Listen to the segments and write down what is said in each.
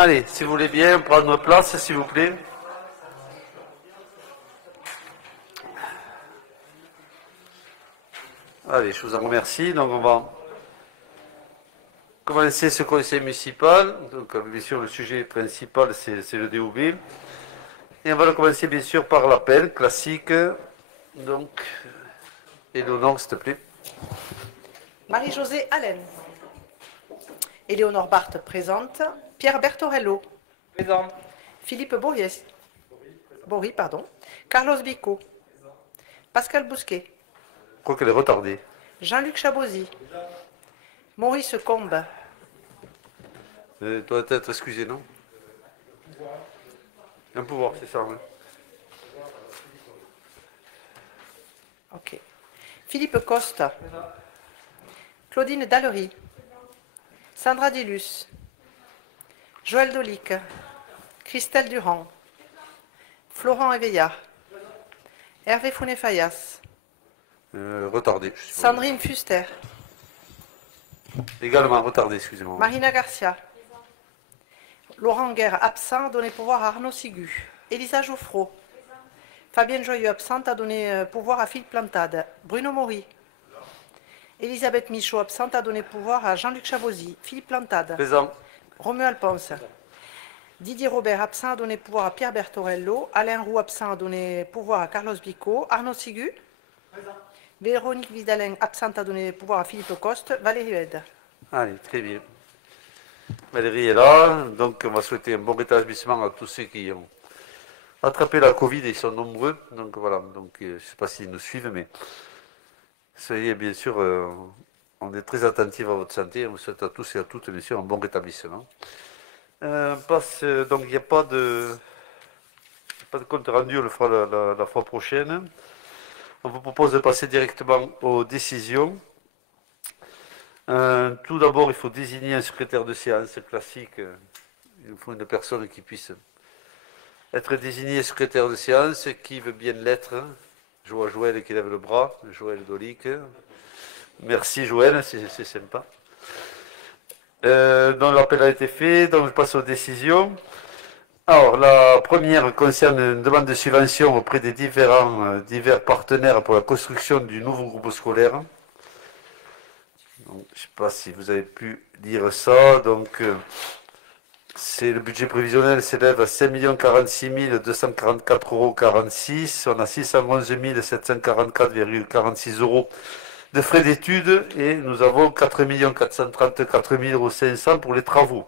Allez, si vous voulez bien prendre place, s'il vous plaît. Allez, je vous en remercie. Donc, on va commencer ce conseil municipal. Donc, bien sûr, le sujet principal, c'est le DOB. Et on va le commencer, bien sûr, par l'appel classique. Donc, Éléonore, s'il te plaît. Marie-Josée Allen. Éléonore Barthes présente. Pierre Bertorello. Présent. Philippe Bory, pardon. Carlos Bico. Pascal Bousquet. Je crois qu'elle est retardée. Jean-Luc Chabozy. Maurice Combe. Elle doit être excusée, non? Un pouvoir, c'est ça, oui. Ok. Philippe Costa. Claudine Dallery. Sandra Dilus. Joël Dolic. Christelle Durand. Florent Éveillard. Hervé Founé-Fayas. Retardée. Sandrine Fuster. Également retardée, excusez-moi. Marina Garcia. Laurent Guerre absent, donné pouvoir à Arnaud Sigu. Elisa Jouffreau. Fabienne Joyeux absente, a donné pouvoir à Philippe Plantade. Bruno Maury. Elisabeth Michaud absente, a donné pouvoir à Jean-Luc Chabozy. Philippe Plantade. Présent. Romuald Alphonse. Didier Robert absent, a donné pouvoir à Pierre Bertorello. Alain Roux absent, a donné pouvoir à Carlos Bico. Arnaud Sigu. Présent. Véronique Vidalin absente, a donné pouvoir à Philippe Coste. Valérie Aide. Allez, très bien. Valérie est là, donc on va souhaiter un bon rétablissement à tous ceux qui ont attrapé la Covid, et ils sont nombreux. Donc voilà, donc, je ne sais pas s'ils nous suivent, mais soyez bien sûr, on est très attentifs à votre santé. On vous souhaite à tous et à toutes, bien sûr, un bon rétablissement. Donc il n'y a pas de compte rendu, on le fera la fois prochaine. On vous propose de passer directement aux décisions. Tout d'abord, il faut désigner un secrétaire de séance classique. Il nous faut une personne qui puisse être désignée secrétaire de séance. Qui veut bien l'être? Je vois Joël qui lève le bras. Joël Dolic. Merci Joël, c'est sympa. Donc l'appel a été fait, donc je passe aux décisions. Alors, la première concerne une demande de subvention auprès des divers partenaires pour la construction du nouveau groupe scolaire. Donc, je ne sais pas si vous avez pu lire ça. Donc, c'est le budget prévisionnel s'élève à 5 046 244,46 €. On a 611 744,46 € de frais d'études et nous avons 4 434 500 € pour les travaux.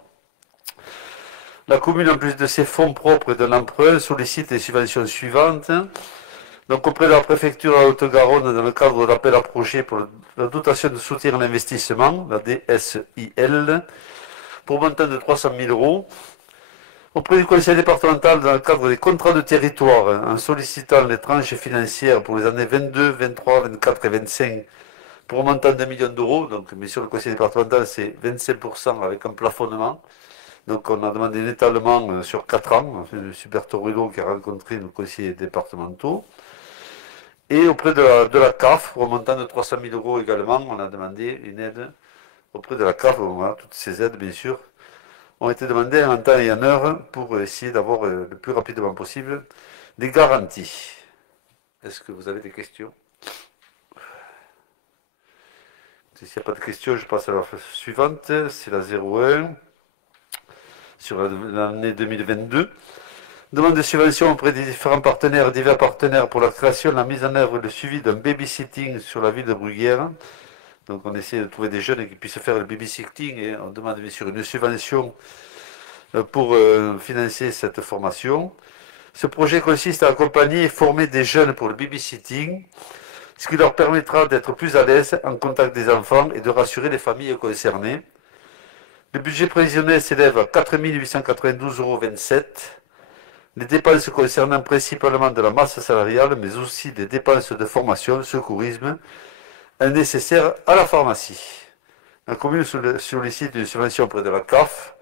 La commune, en plus de ses fonds propres et de l'emprunt, sollicite les subventions suivantes. Donc, auprès de la préfecture de Haute-Garonne, dans le cadre de l'appel à projet pour la dotation de soutien à l'investissement, la DSIL, pour un montant de 300 000 €. Auprès du conseil départemental, dans le cadre des contrats de territoire, en sollicitant les tranches financières pour les années 22, 23, 24 et 25, pour un montant de 1 million d'euros. Donc, bien sûr, le conseil départemental, c'est 25% avec un plafonnement. Donc, on a demandé un étalement sur 4 ans. C'est M. Bertorello qui a rencontré nos conseillers départementaux. Et auprès de la CAF, pour un montant de 300 000 € également, on a demandé une aide auprès de la CAF. Voilà, toutes ces aides, bien sûr, ont été demandées en temps et en heure pour essayer d'avoir le plus rapidement possible des garanties. Est-ce que vous avez des questions? S'il n'y a pas de questions, je passe à la suivante. C'est la 01 sur l'année 2022. Demande de subvention auprès des divers partenaires pour la création, la mise en œuvre et le suivi d'un babysitting sur la ville de Bruguière. Donc on essaie de trouver des jeunes qui puissent faire le babysitting et on demande bien sûr une subvention pour financer cette formation. Ce projet consiste à accompagner et former des jeunes pour le babysitting, ce qui leur permettra d'être plus à l'aise en contact des enfants et de rassurer les familles concernées. Le budget prévisionnel s'élève à 4 892,27 €. Les dépenses concernant principalement de la masse salariale, mais aussi des dépenses de formation, secourisme, nécessaires à la pharmacie. La commune sollicite une subvention auprès de la CAF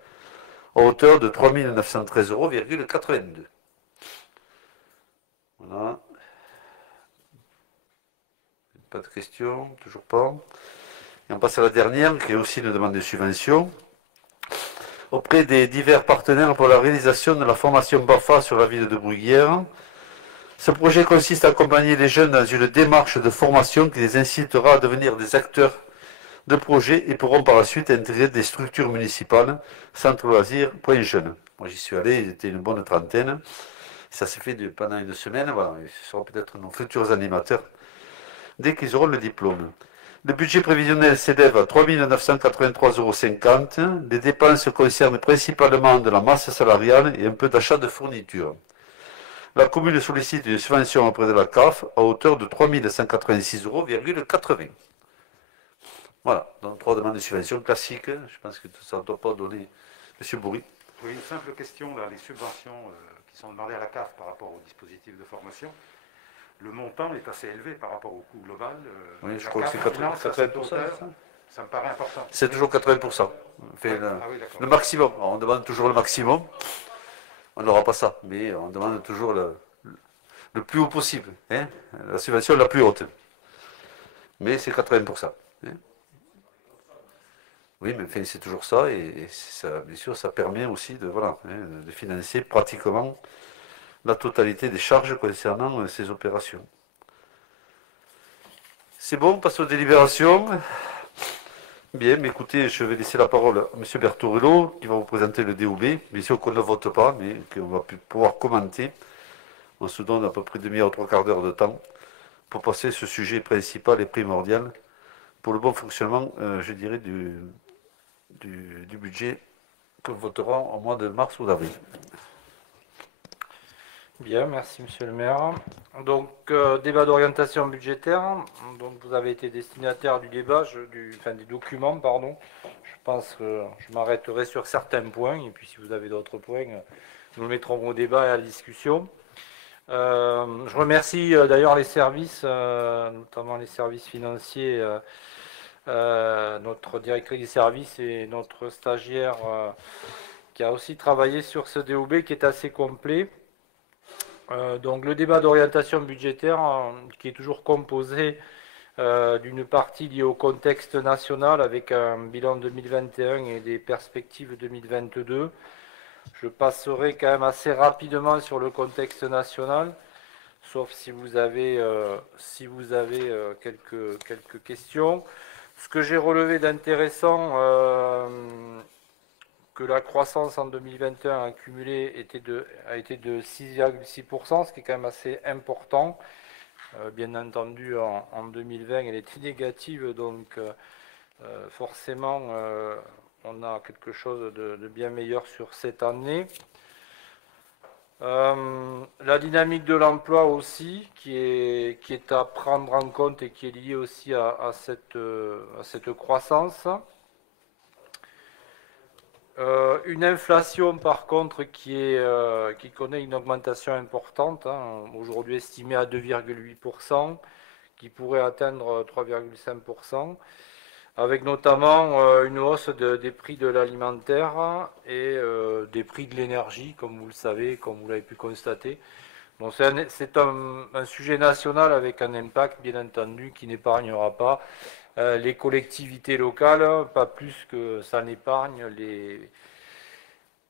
à hauteur de 3 913,82 €. Voilà. Pas de questions, toujours pas. Et on passe à la dernière, qui est aussi une demande de subvention. auprès des divers partenaires pour la réalisation de la formation BAFA sur la ville de Bruguière. Ce projet consiste à accompagner les jeunes dans une démarche de formation qui les incitera à devenir des acteurs de projet et pourront par la suite intégrer des structures municipales, centre loisirs, point jeune. Moi j'y suis allé, ils étaient une bonne trentaine. Ça s'est fait pendant une semaine, voilà. Ils seront peut-être nos futurs animateurs dès qu'ils auront le diplôme. Le budget prévisionnel s'élève à 3 983,50 €. Les dépenses concernent principalement de la masse salariale et un peu d'achat de fournitures. La commune sollicite une subvention auprès de la CAF à hauteur de 3 186,80 €. Voilà, donc 3 demandes de subvention classiques. Je pense que ça ne doit pas donner. Monsieur Bourri. Oui, une simple question, là, les subventions qui sont demandées à la CAF par rapport au dispositif de formation, le montant est assez élevé par rapport au coût global. Oui, je crois que c'est 80%. Ça me paraît important. C'est toujours 80%. Le maximum. Alors, on demande toujours le maximum. On n'aura pas ça, mais on demande toujours le plus haut possible. Hein, la subvention la plus haute. Mais c'est 80%. Hein. Oui, mais enfin, c'est toujours ça, et ça, bien sûr, ça permet aussi de financer pratiquement la totalité des charges concernant ces opérations. C'est bon, on passe aux délibérations. Bien, mais écoutez, je vais laisser la parole à M. Bertorello, qui va vous présenter le DOB. Bien sûr qu'on ne vote pas, mais qu'on va pouvoir commenter. On se donne à peu près demi-heure, trois quarts d'heure de temps pour passer ce sujet principal et primordial pour le bon fonctionnement, je dirais, du budget que nous voterons au mois de mars ou d'avril. Bien, merci Monsieur le maire. Donc, débat d'orientation budgétaire. Donc, vous avez été destinataire du débat, des documents, pardon. Je pense que je m'arrêterai sur certains points, et puis si vous avez d'autres points, nous le mettrons au débat et à la discussion. Je remercie d'ailleurs les services, notamment les services financiers, notre directrice des services et notre stagiaire qui a aussi travaillé sur ce DOB qui est assez complet. Donc le débat d'orientation budgétaire qui est toujours composé d'une partie liée au contexte national avec un bilan 2021 et des perspectives 2022. Je passerai quand même assez rapidement sur le contexte national, sauf si vous avez, quelques questions. Ce que j'ai relevé d'intéressant, que la croissance en 2021 accumulée a été de 6,6%, ce qui est quand même assez important. Bien entendu, en 2020, elle était négative, donc forcément, on a quelque chose de bien meilleur sur cette année. La dynamique de l'emploi aussi, qui est à prendre en compte et qui est liée aussi à cette croissance. Une inflation par contre qui connaît une augmentation importante, hein, aujourd'hui estimée à 2,8%, qui pourrait atteindre 3,5%, avec notamment une hausse des prix de l'alimentaire et des prix de l'énergie, comme vous le savez, comme vous l'avez pu constater. Donc c'est un sujet national avec un impact, bien entendu, qui n'épargnera pas les collectivités locales, pas plus que ça n'épargne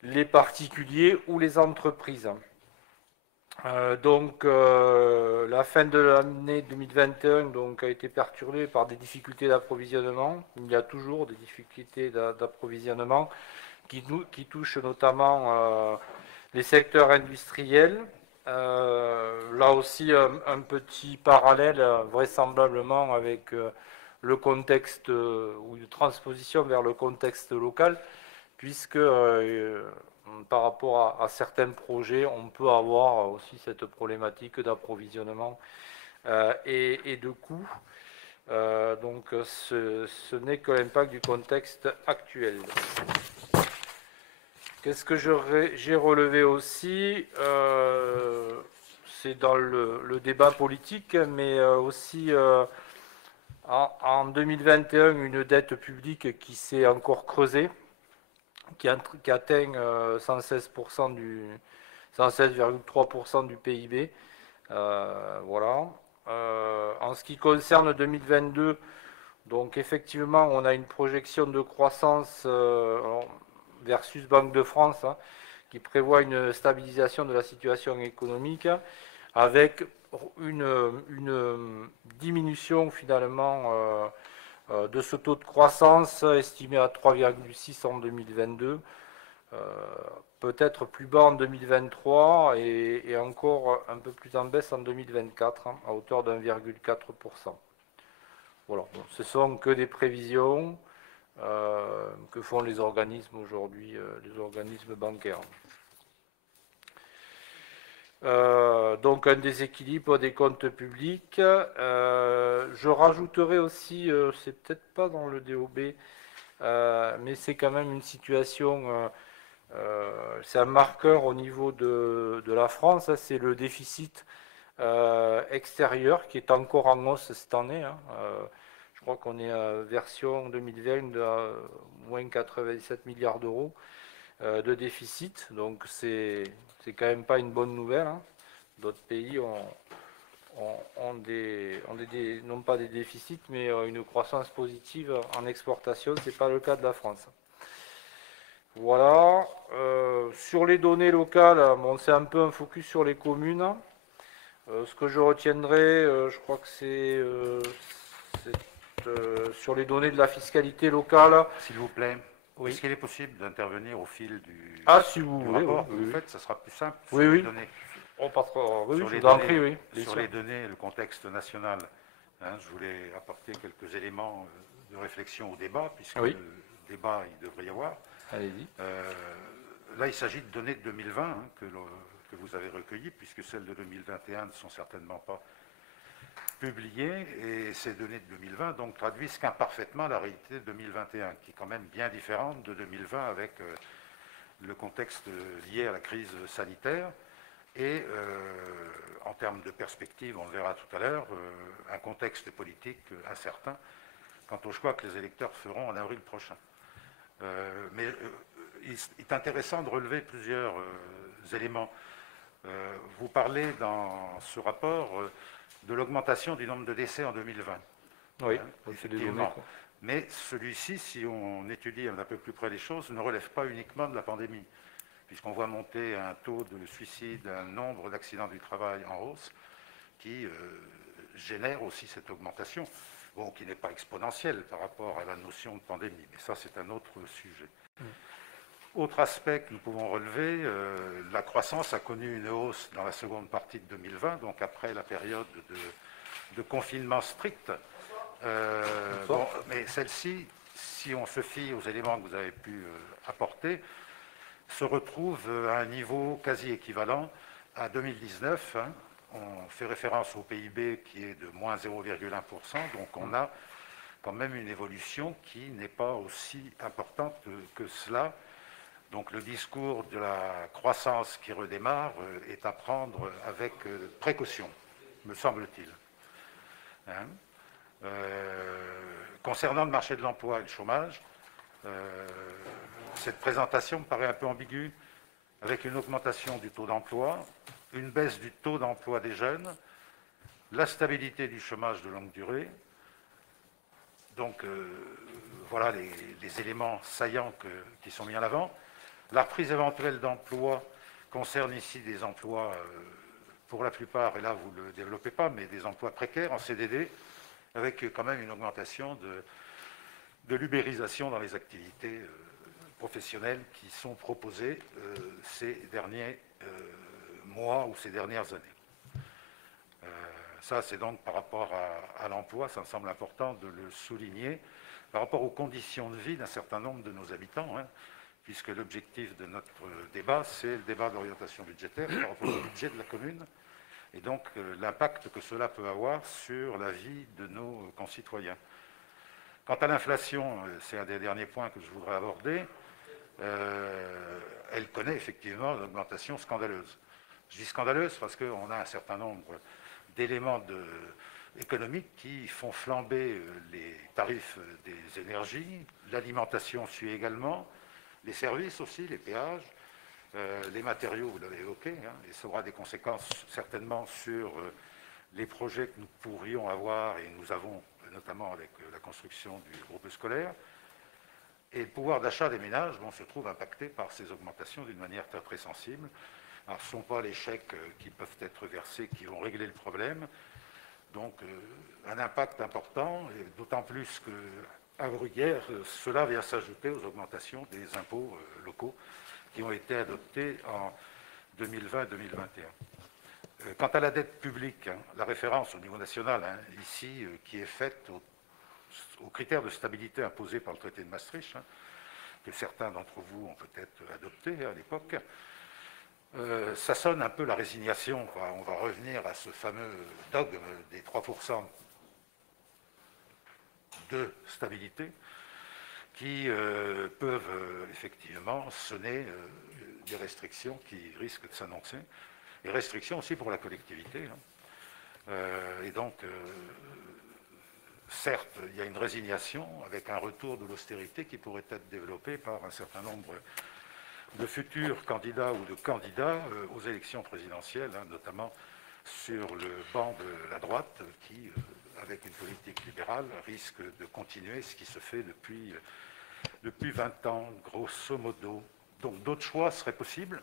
les particuliers ou les entreprises. Donc la fin de l'année 2021 donc, a été perturbée par des difficultés d'approvisionnement. Il y a toujours des difficultés d'approvisionnement qui touchent notamment les secteurs industriels. Là aussi un petit parallèle vraisemblablement avec le contexte ou une transposition vers le contexte local, puisque par rapport à certains projets, on peut avoir aussi cette problématique d'approvisionnement et de coûts. Donc ce n'est que l'impact du contexte actuel. Qu'est-ce que j'ai relevé aussi c'est dans le débat politique, mais aussi en 2021, une dette publique qui s'est encore creusée, qui atteint 116,3% du PIB. Voilà. En ce qui concerne 2022, donc effectivement, on a une projection de croissance versus Banque de France, hein, qui prévoit une stabilisation de la situation économique avec une diminution finalement de ce taux de croissance estimé à 3,6 en 2022, peut-être plus bas en 2023 et encore un peu plus en baisse en 2024, hein, à hauteur d'1,4%. Voilà, bon, ce sont que des prévisions que font les organismes aujourd'hui, les organismes bancaires. Donc un déséquilibre des comptes publics. Je rajouterai aussi, c'est peut-être pas dans le DOB, mais c'est quand même une situation, c'est un marqueur au niveau de la France, hein, c'est le déficit extérieur qui est encore en hausse cette année. Hein. Je crois qu'on est à version 2020 de moins 87 milliards d'euros de déficit, donc c'est quand même pas une bonne nouvelle. Hein. D'autres pays n'ont pas des déficits, mais une croissance positive en exportation. C'est pas le cas de la France. Voilà. Sur les données locales, bon, c'est un peu un focus sur les communes. Ce que je retiendrai, je crois que c'est sur les données de la fiscalité locale. S'il vous plaît. Oui. Est-ce qu'il est possible d'intervenir au fil du, si vous voulez, rapport oui, que vous oui. faites, ça sera plus simple. Oui, sur oui. les données. On passera, oui, Sur je les vous en données, prie, oui. sur les données, le contexte national, hein, je voulais apporter quelques éléments de réflexion au débat, puisque Oui. le débat, il devrait y avoir. Allez-y. Là, il s'agit de données de 2020 hein, que vous avez recueillies, puisque celles de 2021 ne sont certainement pas publiées, et ces données de 2020 donc, traduisent qu'imparfaitement la réalité de 2021, qui est quand même bien différente de 2020 avec le contexte lié à la crise sanitaire, et en termes de perspective, on le verra tout à l'heure, un contexte politique incertain quant au choix que les électeurs feront en avril prochain. Mais il est intéressant de relever plusieurs éléments. Vous parlez dans ce rapport de l'augmentation du nombre de décès en 2020. Oui, effectivement. Mais celui-ci, si on étudie un peu plus près les choses, ne relève pas uniquement de la pandémie, puisqu'on voit monter un taux de suicide, un nombre d'accidents du travail en hausse, qui génère aussi cette augmentation, bon, qui n'est pas exponentielle par rapport à la notion de pandémie, mais ça c'est un autre sujet. Autre aspect que nous pouvons relever, la croissance a connu une hausse dans la seconde partie de 2020, donc après la période de confinement strict. Bon, mais celle-ci, si on se fie aux éléments que vous avez pu apporter, se retrouve à un niveau quasi équivalent à 2019. Hein. On fait référence au PIB qui est de moins 0,1%, donc on a quand même une évolution qui n'est pas aussi importante que cela. Donc le discours de la croissance qui redémarre est à prendre avec précaution, me semble-t-il. Hein. Concernant le marché de l'emploi et le chômage, cette présentation me paraît un peu ambiguë, avec une augmentation du taux d'emploi, une baisse du taux d'emploi des jeunes, la stabilité du chômage de longue durée. Donc voilà les éléments saillants qui sont mis en avant. La reprise éventuelle d'emplois concerne ici des emplois, pour la plupart, et là vous ne le développez pas, mais des emplois précaires en CDD, avec quand même une augmentation de l'ubérisation dans les activités professionnelles qui sont proposées ces derniers mois ou ces dernières années. Ça, c'est donc par rapport à l'emploi, ça me semble important de le souligner, par rapport aux conditions de vie d'un certain nombre de nos habitants, hein, puisque l'objectif de notre débat, c'est le débat d'orientation budgétaire par rapport au budget de la commune, et donc l'impact que cela peut avoir sur la vie de nos concitoyens. Quant à l'inflation, c'est un des derniers points que je voudrais aborder, elle connaît effectivement une augmentation scandaleuse. Je dis scandaleuse parce qu'on a un certain nombre d'éléments économiques qui font flamber les tarifs des énergies, l'alimentation suit également, les services aussi, les péages, les matériaux, vous l'avez évoqué, hein, et ça aura des conséquences certainement sur les projets que nous pourrions avoir, et nous avons notamment avec la construction du groupe scolaire. Et le pouvoir d'achat des ménages se trouve impacté par ces augmentations d'une manière très, très sensible. Alors, ce ne sont pas les chèques qui peuvent être versés qui vont régler le problème. Donc, un impact important, et d'autant plus qu'à Bruguière, cela vient s'ajouter aux augmentations des impôts locaux qui ont été adoptés en 2020-2021. Quant à la dette publique, la référence au niveau national, ici, qui est faite aux critères de stabilité imposés par le traité de Maastricht, que certains d'entre vous ont peut-être adopté à l'époque, ça sonne un peu la résignation. On va revenir à ce fameux dogme des 3% de stabilité qui peuvent effectivement sonner des restrictions qui risquent de s'annoncer, et restrictions aussi pour la collectivité. Et donc, certes, il y a une résignation avec un retour de l'austérité qui pourrait être développé par un certain nombre de futurs candidats ou de candidats aux élections présidentielles, notamment sur le banc de la droite, qui, avec une politique libérale, risque de continuer ce qui se fait depuis 20 ans, grosso modo. Donc d'autres choix seraient possibles,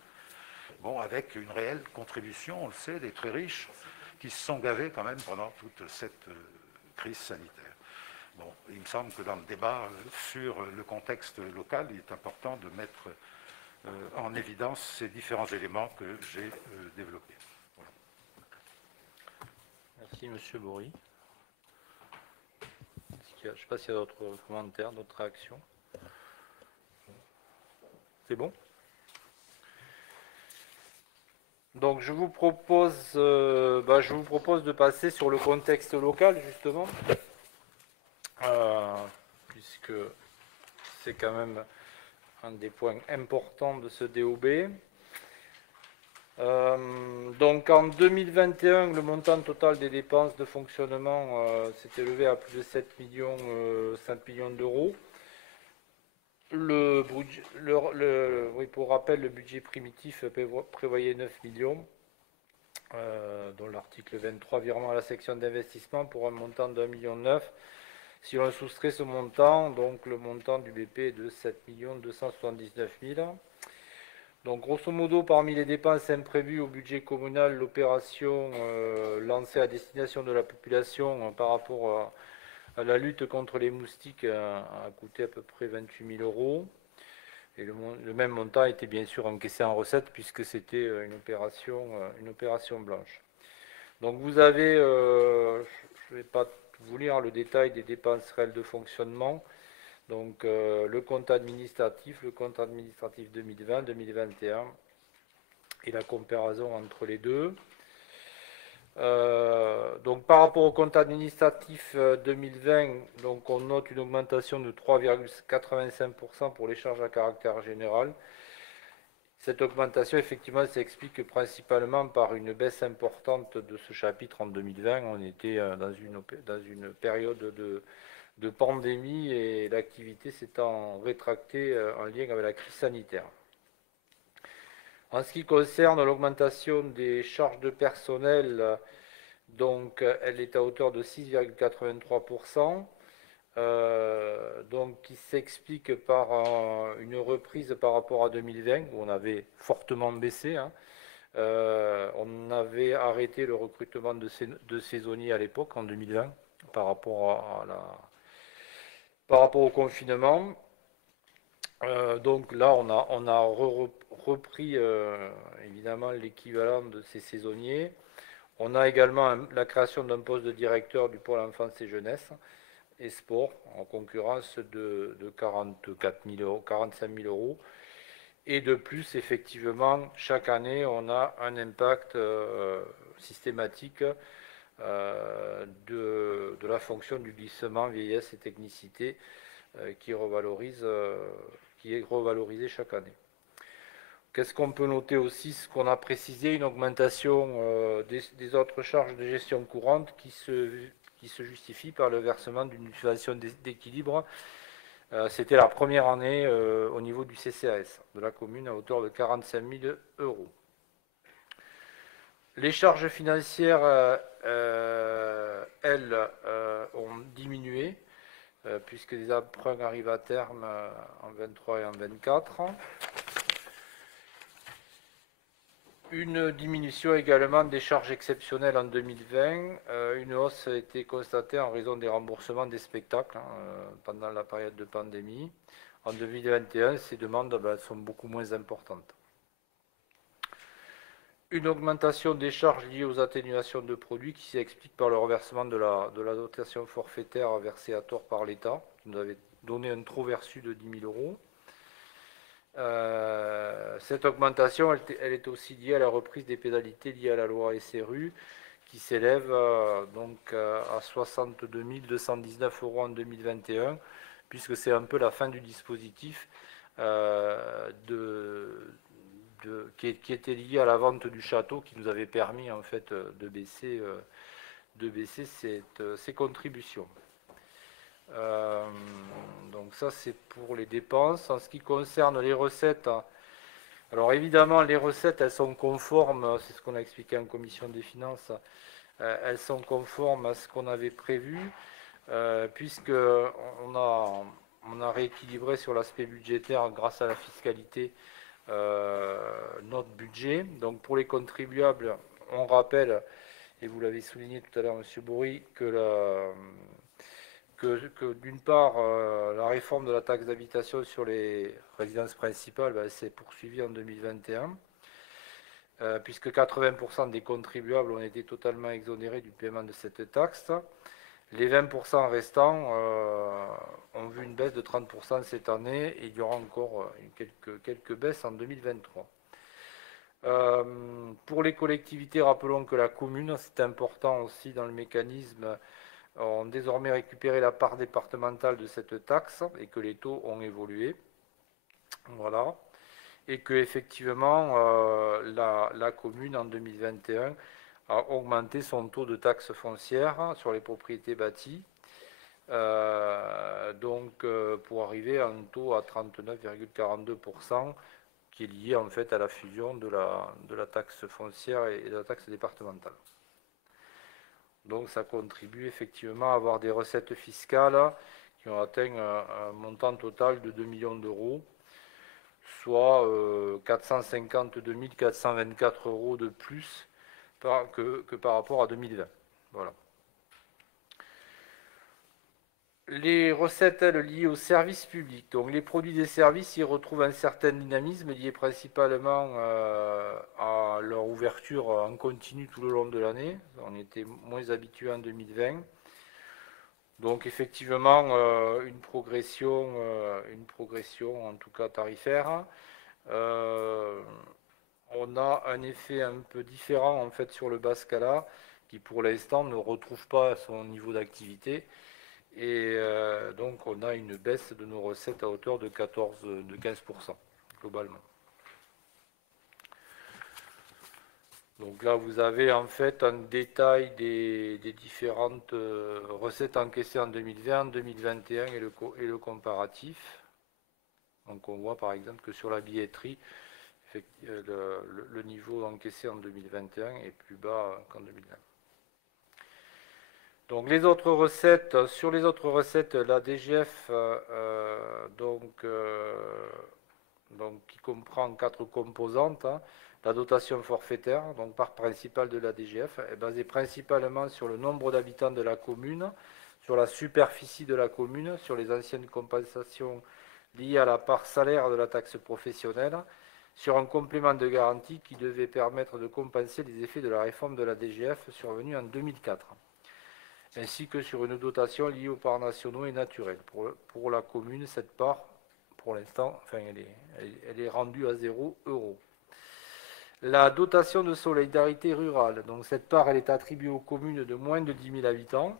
avec une réelle contribution, on le sait, des très riches, qui se sont gavés quand même pendant toute cette crise sanitaire. Il me semble que dans le débat sur le contexte local, il est important de mettre en évidence ces différents éléments que j'ai développés. Voilà. Merci, M. Bory. Je ne sais pas s'il y a d'autres commentaires, d'autres réactions. C'est bon? Donc je vous propose de passer sur le contexte local, justement, puisque c'est quand même un des points importants de ce DOB. Donc en 2021, le montant total des dépenses de fonctionnement s'est élevé à plus de 5 millions d'euros. Pour rappel, le budget primitif prévoyait 9 millions, dont l'article 23, virement à la section d'investissement pour un montant de 1,9 million. Si on soustrait ce montant, donc le montant du BP est de 7 279 000. Donc grosso modo, parmi les dépenses imprévues au budget communal, l'opération lancée à destination de la population par rapport à la lutte contre les moustiques a coûté à peu près 28 000 euros. Et le même montant a été bien sûr encaissé en recettes puisque c'était une opération blanche. Donc vous avez, je ne vais pas vous lire le détail des dépenses réelles de fonctionnement. Donc le compte administratif 2020-2021 et la comparaison entre les deux. Donc par rapport au compte administratif 2020, donc on note une augmentation de 3,85% pour les charges à caractère général. Cette augmentation effectivement s'explique principalement par une baisse importante de ce chapitre en 2020. On était dans une période de pandémie et l'activité s'étant rétractée en lien avec la crise sanitaire. En ce qui concerne l'augmentation des charges de personnel, donc elle est à hauteur de 6,83%, donc qui s'explique par une reprise par rapport à 2020 où on avait fortement baissé. On avait arrêté le recrutement de saisonniers à l'époque en 2020 par rapport au confinement. Donc là, on a repris évidemment l'équivalent de ces saisonniers. On a également la création d'un poste de directeur du pôle enfance et jeunesse et sport en concurrence de 45 000 euros. Et de plus, effectivement, chaque année, on a un impact systématique de la fonction du glissement vieillesse et technicité qui est revalorisé chaque année. Qu'est-ce qu'on peut noter aussi? Ce qu'on a précisé, une augmentation des autres charges de gestion courante qui se justifie par le versement d'une situation d'équilibre. C'était la première année au niveau du CCAS de la commune à hauteur de 45 000 euros. Les charges financières, elles, ont diminué puisque les emprunts arrivent à terme en 23 et en 24. Une diminution également des charges exceptionnelles en 2020. Une hausse a été constatée en raison des remboursements des spectacles pendant la période de pandémie. En 2021, ces demandes sont beaucoup moins importantes. Une augmentation des charges liées aux atténuations de produits qui s'explique par le reversement de la dotation forfaitaire versée à tort par l'État, qui nous avait donné un trop-versu de 10 000 euros. Cette augmentation, elle est aussi liée à la reprise des pénalités liées à la loi SRU, qui s'élève donc à 62 219 euros en 2021, puisque c'est un peu la fin du dispositif qui était lié à la vente du château, qui nous avait permis en fait de baisser ces contributions. Donc ça c'est pour les dépenses. En ce qui concerne les recettes, alors évidemment les recettes elles sont conformes, c'est ce qu'on a expliqué en commission des finances, elles sont conformes à ce qu'on avait prévu, puisque on a rééquilibré sur l'aspect budgétaire grâce à la fiscalité notre budget. Donc pour les contribuables, on rappelle, et vous l'avez souligné tout à l'heure M. Bory, que d'une part, la réforme de la taxe d'habitation sur les résidences principales s'est poursuivie en 2021, puisque 80% des contribuables ont été totalement exonérés du paiement de cette taxe. Les 20% restants ont vu une baisse de 30% cette année, et il y aura encore quelques baisses en 2023. Pour les collectivités, rappelons que la commune, c'est important aussi dans le mécanisme, ont désormais récupéré la part départementale de cette taxe et que les taux ont évolué. Voilà. Et que effectivement la commune en 2021 a augmenté son taux de taxe foncière sur les propriétés bâties, pour arriver à un taux à 39,42%, qui est lié en fait à la fusion de la taxe foncière et de la taxe départementale. Donc ça contribue effectivement à avoir des recettes fiscales qui ont atteint un montant total de 2 millions d'euros, soit 452 424 euros de plus que par rapport à 2020. Voilà. Les recettes, elles, liées aux services publics. Donc les produits des services, ils retrouvent un certain dynamisme lié principalement à leur ouverture en continu tout le long de l'année. On était moins habitué en 2020. Donc effectivement, une progression en tout cas tarifaire. On a un effet un peu différent en fait sur le bas Scala, qui pour l'instant ne retrouve pas son niveau d'activité. Et donc on a une baisse de nos recettes à hauteur de 15% globalement. Donc là vous avez en fait un détail des différentes recettes encaissées en 2020, 2021 et le comparatif. Donc on voit par exemple que sur la billetterie, le niveau encaissé en 2021 est plus bas qu'en 2020. Donc les autres recettes, sur les autres recettes, la DGF qui comprend 4 composantes, la dotation forfaitaire, donc part principale de la DGF, est basée principalement sur le nombre d'habitants de la commune, sur la superficie de la commune, sur les anciennes compensations liées à la part salaire de la taxe professionnelle, sur un complément de garantie qui devait permettre de compenser les effets de la réforme de la DGF survenue en 2004. Ainsi que sur une dotation liée aux parts nationaux et naturels. Pour la commune, cette part, pour l'instant, elle est rendue à 0 €. La dotation de solidarité rurale, donc cette part, elle est attribuée aux communes de moins de 10 000 habitants.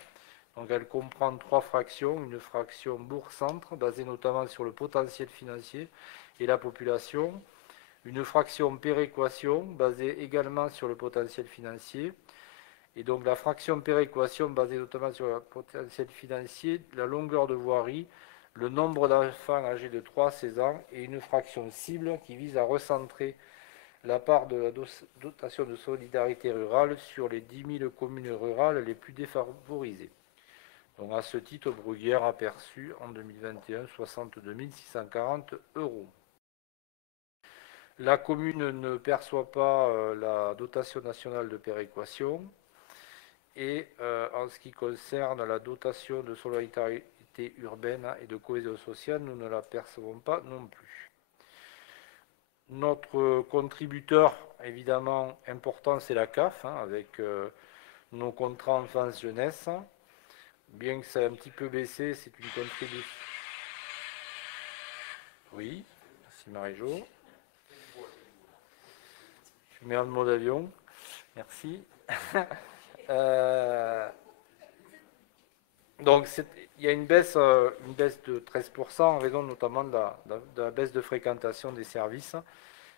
Donc elle comprend 3 fractions, une fraction bourg-centre, basée notamment sur le potentiel financier et la population, une fraction péréquation, basée également sur le potentiel financier, et donc la fraction péréquation basée notamment sur le potentiel financier, la longueur de voirie, le nombre d'enfants âgés de 3 à 16 ans, et une fraction cible qui vise à recentrer la part de la dotation de solidarité rurale sur les 10 000 communes rurales les plus défavorisées. Donc à ce titre, Bruguière a perçu en 2021 62 640 €. La commune ne perçoit pas la dotation nationale de péréquation. Et en ce qui concerne la dotation de solidarité urbaine et de cohésion sociale, nous ne la percevons pas non plus. Notre contributeur, évidemment, important, c'est la CAF, avec nos contrats enfance-jeunesse. Bien que ça ait un petit peu baissé, c'est une contribution. Oui, merci Marie-Jo. Je mets en mode avion. Merci. Donc il y a une baisse de 13% en raison notamment de la baisse de fréquentation des services.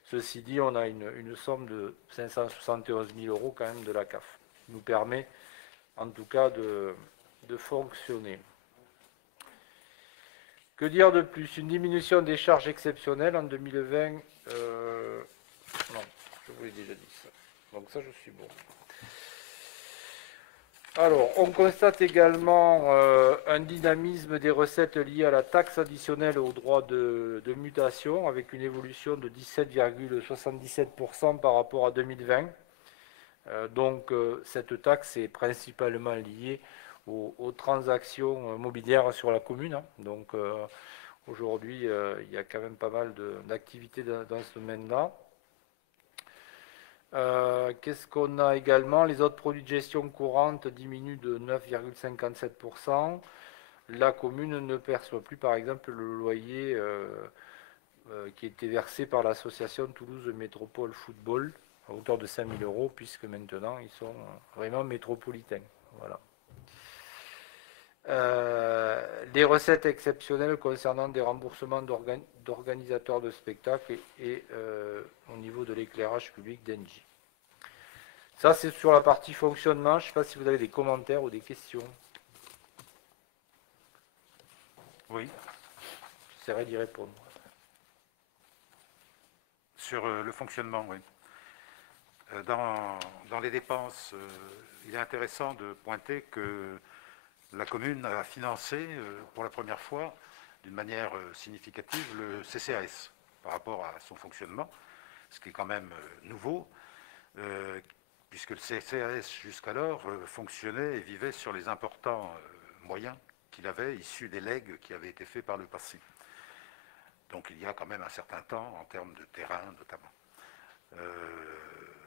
Ceci dit, on a une somme de 571 000 € quand même de la CAF, qui nous permet en tout cas de fonctionner. Que dire de plus? Une diminution des charges exceptionnelles en 2020. Non, je vous l'ai déjà dit ça. Donc ça, je suis bon. Alors, on constate également un dynamisme des recettes liées à la taxe additionnelle aux droits de mutation, avec une évolution de 17,77% par rapport à 2020. Donc, cette taxe est principalement liée aux transactions mobilières sur la commune. Donc, aujourd'hui, il y a quand même pas mal d'activités dans ce domaine-là. Qu'est-ce qu'on a également? Les autres produits de gestion courante diminuent de 9,57%. La commune ne perçoit plus, par exemple, le loyer qui était versé par l'association Toulouse Métropole Football à hauteur de 5 000 €, puisque maintenant ils sont vraiment métropolitains. Voilà. Les recettes exceptionnelles concernant des remboursements d'organisateurs de spectacles et au niveau de l'éclairage public d'Engie. Ça, c'est sur la partie fonctionnement. Je ne sais pas si vous avez des commentaires ou des questions. Oui. J'essaierai d'y répondre. Sur le fonctionnement, oui. Dans les dépenses, il est intéressant de pointer que la commune a financé pour la première fois, d'une manière significative, le CCAS par rapport à son fonctionnement, ce qui est quand même nouveau, puisque le CCAS jusqu'alors fonctionnait et vivait sur les importants moyens qu'il avait, issus des legs qui avaient été faits par le passé. Donc il y a quand même un certain temps en termes de terrain notamment.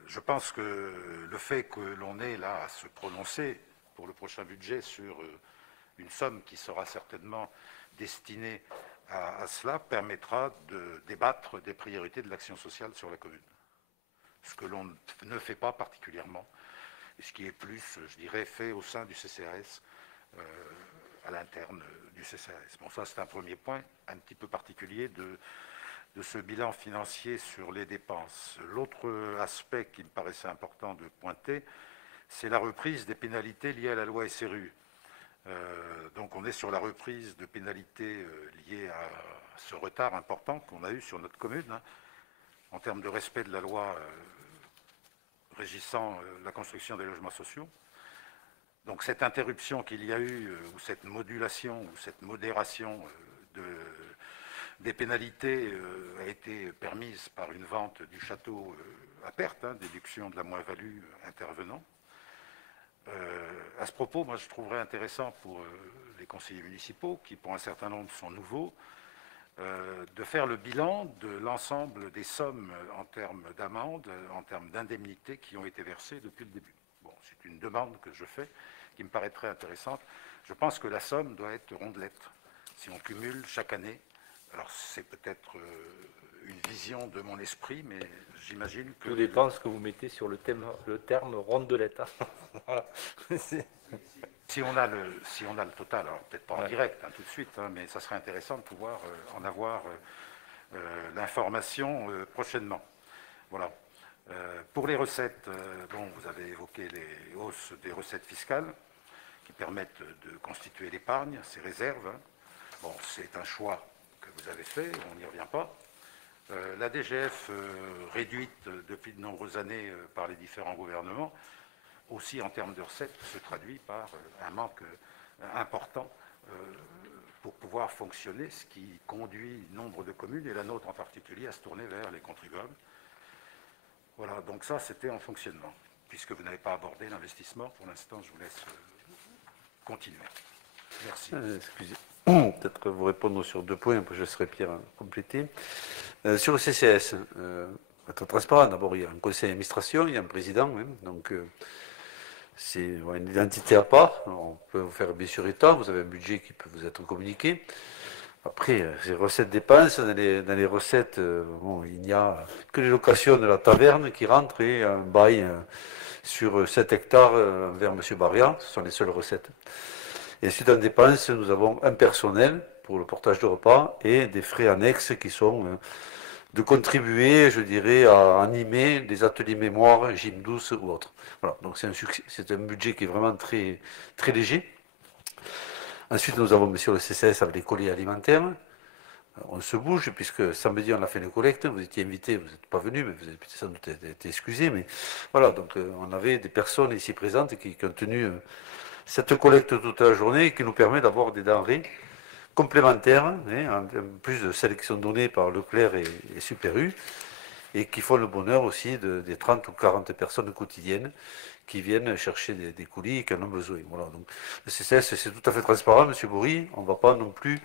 Je pense que le fait que l'on ait là à se prononcer pour le prochain budget sur une somme qui sera certainement destinée à cela permettra de débattre des priorités de l'action sociale sur la commune. Ce que l'on ne fait pas particulièrement, et ce qui est plus, je dirais, fait au sein du CCAS, à l'interne du CCAS. Bon, ça c'est un premier point un petit peu particulier de ce bilan financier sur les dépenses. L'autre aspect qui me paraissait important de pointer, c'est la reprise des pénalités liées à la loi SRU. Donc on est sur la reprise de pénalités liées à ce retard important qu'on a eu sur notre commune, en termes de respect de la loi régissant la construction des logements sociaux. Donc cette interruption qu'il y a eu, ou cette modulation, ou cette modération des pénalités a été permise par une vente du château à perte, déduction de la moins-value intervenant. À ce propos, moi je trouverais intéressant pour les conseillers municipaux, qui pour un certain nombre sont nouveaux, de faire le bilan de l'ensemble des sommes en termes d'amende, en termes d'indemnités qui ont été versées depuis le début. Bon, c'est une demande que je fais, qui me paraît très intéressante. Je pense que la somme doit être rondelette. Si on cumule chaque année, alors c'est peut-être une vision de mon esprit, mais j'imagine que... Tout dépend ce que vous mettez sur le terme rondelette. Voilà. Si on a le total, alors peut-être pas en direct tout de suite, mais ça serait intéressant de pouvoir en avoir l'information prochainement. Voilà. Pour les recettes, vous avez évoqué les hausses des recettes fiscales qui permettent de constituer l'épargne, ces réserves. Bon, c'est un choix que vous avez fait, on n'y revient pas. La DGF réduite depuis de nombreuses années par les différents gouvernements, aussi en termes de recettes, se traduit par un manque important pour pouvoir fonctionner, ce qui conduit nombre de communes, et la nôtre en particulier, à se tourner vers les contribuables. Voilà, donc ça, c'était en fonctionnement. Puisque vous n'avez pas abordé l'investissement, pour l'instant, je vous laisse continuer. Merci. Excusez. Peut-être vous répondre sur 2 points, après je laisserai Pierre compléter. Sur le CCS, être transparent, d'abord il y a un conseil d'administration, il y a un président, hein, donc c'est une identité à part. On peut vous faire bien sûr état, vous avez un budget qui peut vous être communiqué. Après, ces recettes-dépenses, dans les recettes, bon, il n'y a que les locations de la taverne qui rentrent et un bail sur 7 hectares vers M. Barria, ce sont les seules recettes. Et ensuite, en dépenses, nous avons un personnel pour le portage de repas et des frais annexes qui sont de contribuer, je dirais, à animer des ateliers mémoire, gym douce ou autres. Voilà, donc c'est un succès, c'est un budget qui est vraiment très, très léger. Ensuite, nous avons sur le CCS avec les colis alimentaires. On se bouge, puisque samedi, on a fait les collectes. Vous étiez invités, vous n'êtes pas venus, mais vous avez sans doute été excusés. Mais voilà, donc on avait des personnes ici présentes qui ont tenu cette collecte toute la journée et qui nous permet d'avoir des denrées complémentaires, hein, en plus de celles qui sont données par Leclerc et Super U, et qui font le bonheur aussi des 30 ou 40 personnes quotidiennes qui viennent chercher des colis et qui en ont besoin. Voilà, donc le CCS, c'est tout à fait transparent, M. Bourri. On ne va pas non plus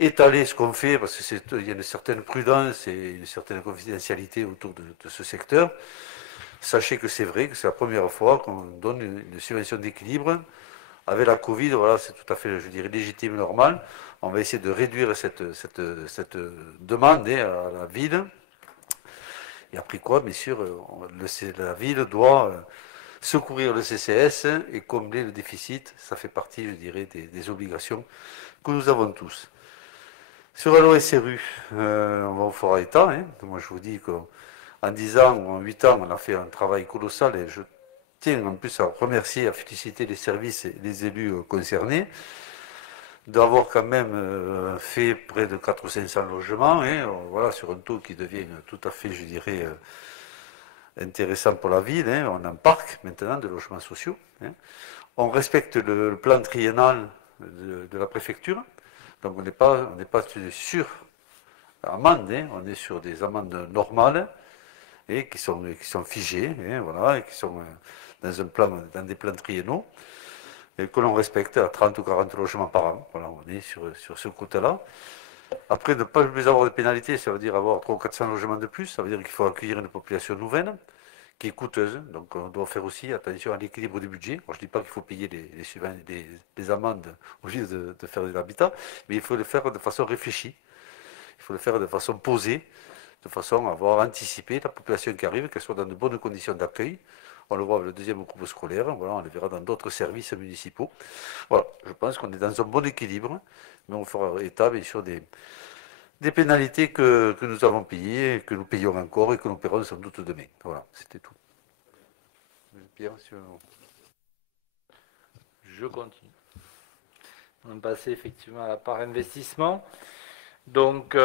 étaler ce qu'on fait, parce qu'il y a une certaine prudence et une certaine confidentialité autour de ce secteur. Sachez que c'est vrai que c'est la première fois qu'on donne une subvention d'équilibre. Avec la Covid, voilà, c'est tout à fait, je dirais, légitime, normal. On va essayer de réduire cette demande à la ville. Et après quoi, bien sûr, la ville doit secourir le CCS et combler le déficit. Ça fait partie, je dirais, des obligations que nous avons tous. Sur la loi SRU, on va au fort état. Hein. Moi, je vous dis qu'en 10 ans ou en 8 ans, on a fait un travail colossal et je tiens en plus à remercier, à féliciter les services et les élus concernés d'avoir quand même fait près de 400 ou 500 logements, hein, voilà, sur un taux qui devient tout à fait, je dirais, intéressant pour la ville. Hein. On a un parc maintenant de logements sociaux. Hein. On respecte le plan triennal de la préfecture, donc on n'est pas sur amende, hein. On est sur des amendes normales et qui sont figées, hein, voilà, et qui sont dans des plans triennaux, et que l'on respecte à 30 ou 40 logements par an. Voilà, on est sur ce côté-là. Après, ne pas plus avoir de pénalités, ça veut dire avoir 300 ou 400 logements de plus, ça veut dire qu'il faut accueillir une population nouvelle, qui est coûteuse, donc on doit faire aussi attention à l'équilibre du budget. Moi, je ne dis pas qu'il faut payer les amendes au lieu de faire de l'habitat, mais il faut le faire de façon réfléchie, il faut le faire de façon posée, de façon à avoir anticipé la population qui arrive, qu'elle soit dans de bonnes conditions d'accueil. On le voit avec le deuxième groupe scolaire, voilà, on le verra dans d'autres services municipaux. Voilà, je pense qu'on est dans un bon équilibre, mais on fera état, bien sûr, des pénalités que nous avons payées, que nous payons encore et que nous paierons sans doute demain. Voilà, c'était tout. Pierre, Je continue. On va passer effectivement à la part investissement. Donc, vous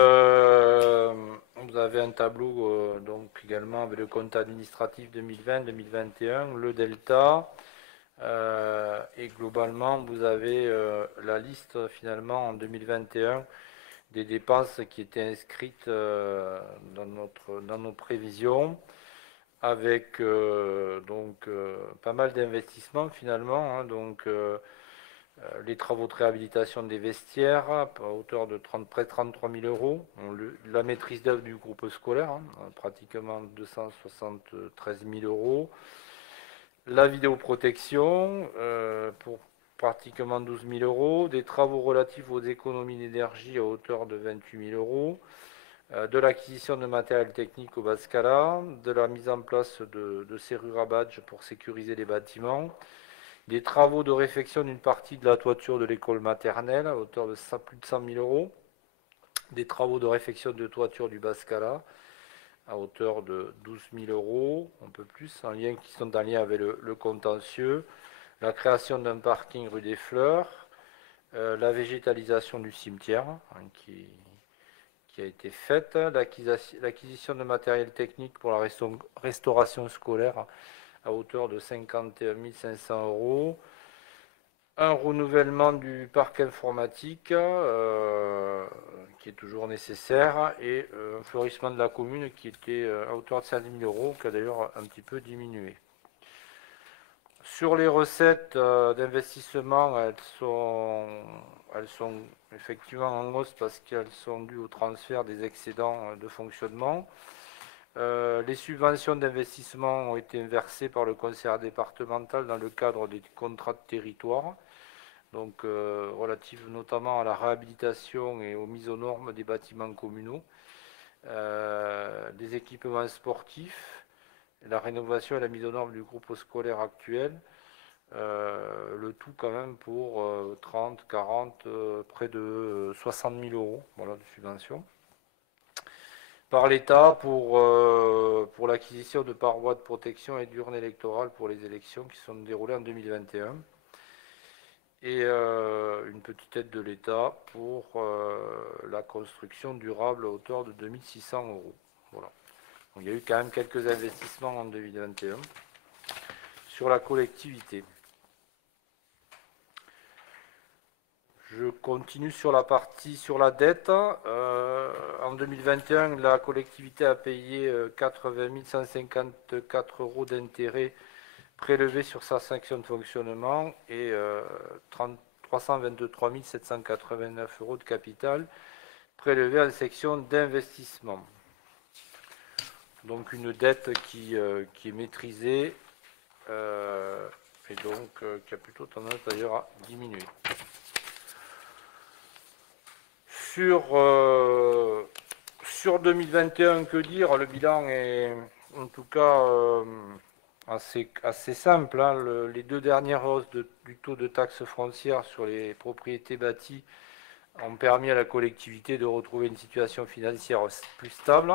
avez un tableau donc également avec le compte administratif 2020-2021, le delta, et globalement vous avez la liste finalement en 2021 des dépenses qui étaient inscrites dans nos prévisions, avec pas mal d'investissements finalement, hein, donc les travaux de réhabilitation des vestiaires à hauteur de près de 33 000 euros. La maîtrise d'œuvre du groupe scolaire, hein, pratiquement 273 000 euros. La vidéoprotection pour pratiquement 12 000 euros. Des travaux relatifs aux économies d'énergie à hauteur de 28 000 euros. De l'acquisition de matériel technique au Bascala. De la mise en place de serrures à badge pour sécuriser les bâtiments. Des travaux de réfection d'une partie de la toiture de l'école maternelle à hauteur de plus de 100 000 euros. Des travaux de réfection de toiture du Bascala à hauteur de 12 000 euros, un peu plus, qui sont en lien avec le contentieux. La création d'un parking rue des Fleurs. La végétalisation du cimetière, hein, qui a été faite. L'acquisition de matériel technique pour la restauration scolaire à hauteur de 51 500 euros. Un renouvellement du parc informatique qui est toujours nécessaire et un fleurissement de la commune qui était à hauteur de 5 000 euros, qui a d'ailleurs un petit peu diminué. Sur les recettes d'investissement, elles sont effectivement en hausse parce qu'elles sont dues au transfert des excédents de fonctionnement. Les subventions d'investissement ont été versées par le conseil départemental dans le cadre des contrats de territoire, donc relatives notamment à la réhabilitation et aux mises aux normes des bâtiments communaux, des équipements sportifs, la rénovation et la mise aux normes du groupe scolaire actuel, le tout quand même pour 30, 40, près de 60 000 euros voilà, de subventions. Par l'État pour l'acquisition de parois de protection et d'urnes électorales pour les élections qui sont déroulées en 2021. Et une petite aide de l'État pour la construction durable à hauteur de 2600 euros. Voilà. Donc, il y a eu quand même quelques investissements en 2021 sur la collectivité. Je continue sur la partie sur la dette. En 2021, la collectivité a payé 80 154 euros d'intérêts prélevés sur sa section de fonctionnement et 323 789 euros de capital prélevés en section d'investissement. Donc une dette qui est maîtrisée et donc qui a plutôt tendance d'ailleurs à diminuer. Sur 2021, que dire? Le bilan est en tout cas assez simple. Hein. Les deux dernières hausses du taux de taxe foncière sur les propriétés bâties ont permis à la collectivité de retrouver une situation financière plus stable.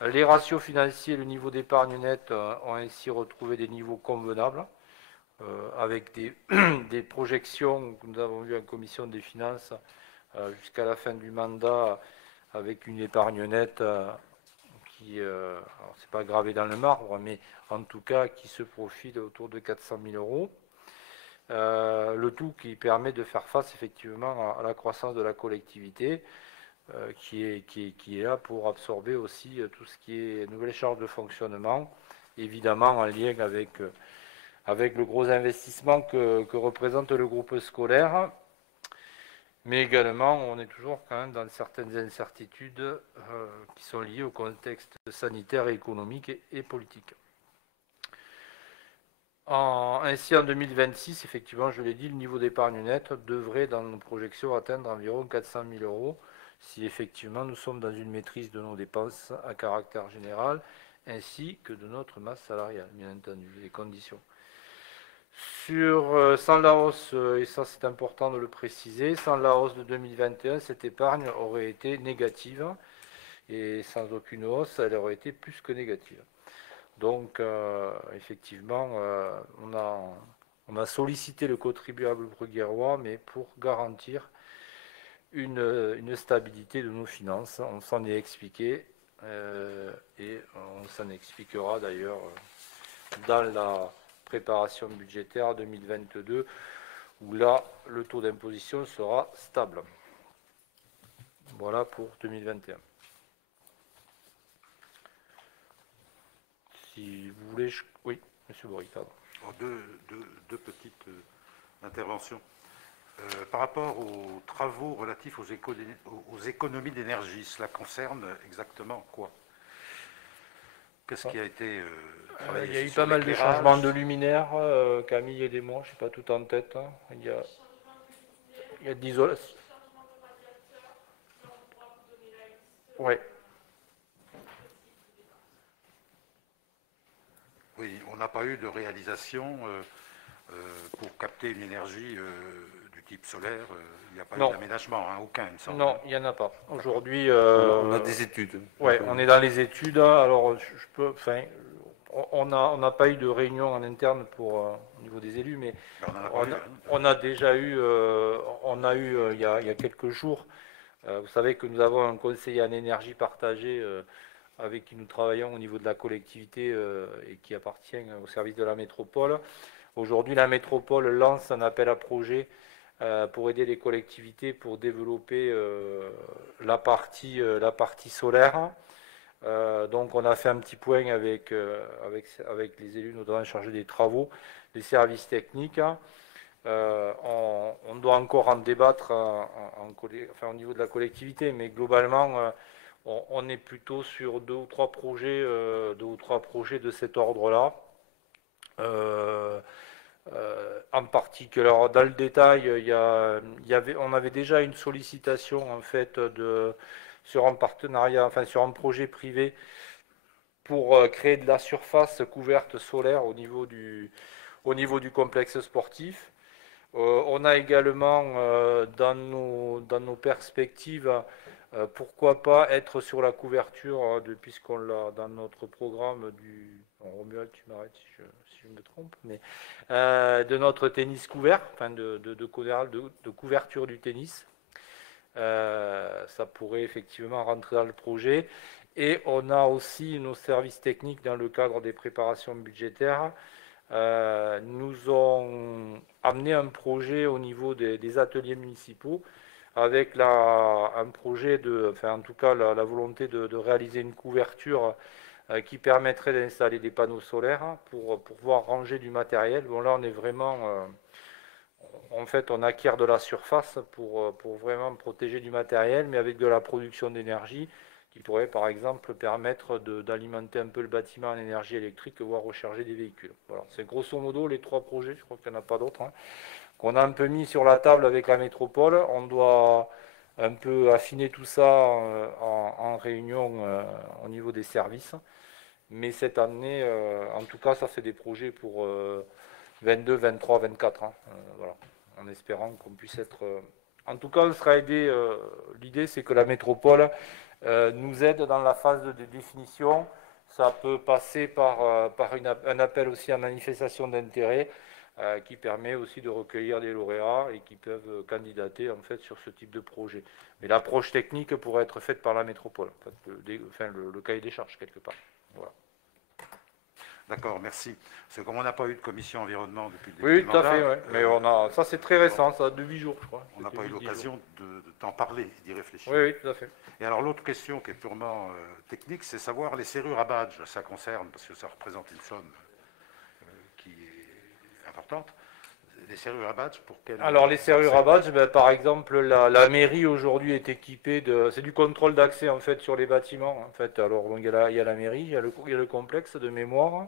Les ratios financiers et le niveau d'épargne nette ont ainsi retrouvé des niveaux convenables, avec des projections que nous avons vues en commission des finances jusqu'à la fin du mandat, avec une épargne nette qui, alors c'est pas gravé dans le marbre, mais en tout cas qui se profile autour de 400 000 euros. Le tout qui permet de faire face effectivement à la croissance de la collectivité, qui est là pour absorber aussi tout ce qui est nouvelles charges de fonctionnement, évidemment en lien avec le gros investissement que représente le groupe scolaire. Mais également, on est toujours quand même dans certaines incertitudes qui sont liées au contexte sanitaire, économique et politique. Ainsi, en 2026, effectivement, je l'ai dit, le niveau d'épargne nette devrait, dans nos projections, atteindre environ 400 000 euros, si effectivement nous sommes dans une maîtrise de nos dépenses à caractère général, ainsi que de notre masse salariale, bien entendu, les conditions. Sans la hausse, et ça c'est important de le préciser, sans la hausse de 2021, cette épargne aurait été négative, et sans aucune hausse, elle aurait été plus que négative. Donc, effectivement, on a sollicité le contribuable bruguérois, mais pour garantir une stabilité de nos finances. On s'en est expliqué, et on s'en expliquera d'ailleurs dans la préparation budgétaire 2022, où là, le taux d'imposition sera stable. Voilà pour 2021. Si vous voulez, oui, monsieur Bory, pardon. Deux petites interventions. Par rapport aux travaux relatifs aux économies d'énergie, cela concerne exactement quoi? Qu'est-ce qui a été travaillé? Il y a eu pas mal de changements de luminaires, Camille et moi, je ne sais pas tout en tête. Hein. Il y a de l'isolation. Ouais. Oui, on n'a pas eu de réalisation pour capter une énergie du type solaire. Il n'y a pas eu d'aménagement, hein, aucun, il me semble. Non, il n'y en a pas. Aujourd'hui, on a des études. Oui, on est dans les études. Alors, on n'a pas eu de réunion en interne au niveau des élus, mais on a déjà eu, il y a quelques jours. Vous savez que nous avons un conseiller en énergie partagée avec qui nous travaillons au niveau de la collectivité et qui appartient au service de la métropole. Aujourd'hui, la métropole lance un appel à projet pour aider les collectivités pour développer la partie solaire. Donc on a fait un petit point avec les élus, notamment chargés des travaux, des services techniques. On doit encore en débattre au niveau de la collectivité, mais globalement, on est plutôt sur deux ou trois projets de cet ordre-là. En particulier, alors, dans le détail, on avait déjà une sollicitation en fait sur un partenariat, enfin sur un projet privé pour créer de la surface couverte solaire au niveau du complexe sportif. On a également dans nos perspectives, pourquoi pas être sur la couverture, puisqu'on l'a dans notre programme Romuald, tu m'arrêtes si je me trompe, mais de notre tennis couvert, enfin de couverture du tennis. Ça pourrait effectivement rentrer dans le projet. Et on a aussi nos services techniques dans le cadre des préparations budgétaires. Nous ont amené un projet au niveau des ateliers municipaux avec un projet en tout cas la volonté de réaliser une couverture qui permettrait d'installer des panneaux solaires pour pouvoir ranger du matériel. Bon, là on est vraiment en fait on acquiert de la surface pour vraiment protéger du matériel, mais avec de la production d'énergie qui pourrait par exemple permettre d'alimenter un peu le bâtiment en énergie électrique, voire recharger des véhicules. Voilà, c'est grosso modo les trois projets, je crois qu'il n'y en a pas d'autres, qu'on a un peu mis sur la table avec la métropole. On doit un peu affiner tout ça en réunion au niveau des services. Mais cette année, en tout cas, ça c'est des projets pour 22, 23, 24. Voilà, en espérant qu'on puisse être... En tout cas, on sera aidé. L'idée, c'est que la métropole nous aide dans la phase de définition. Ça peut passer par un appel aussi à manifestation d'intérêt qui permet aussi de recueillir des lauréats et qui peuvent candidater en fait sur ce type de projet. Mais l'approche technique pourrait être faite par la métropole, le cahier des charges quelque part. Voilà. D'accord, merci. Parce que comme on n'a pas eu de commission environnement depuis le début du mandat... Oui, tout à fait, mais ça c'est très récent, ça, de 8 jours, je crois. On n'a pas eu l'occasion de t'en parler, d'y réfléchir. Oui, tout à fait. Et alors l'autre question qui est purement technique, c'est savoir les serrures à badge. Ça concerne, parce que ça représente une somme qui est importante. Les serrures à badge, pour quelle... Alors les serrures à badge, par exemple, la mairie aujourd'hui est équipée de... C'est du contrôle d'accès en fait sur les bâtiments. En fait. Alors il y a la mairie, il y a le complexe de mémoire.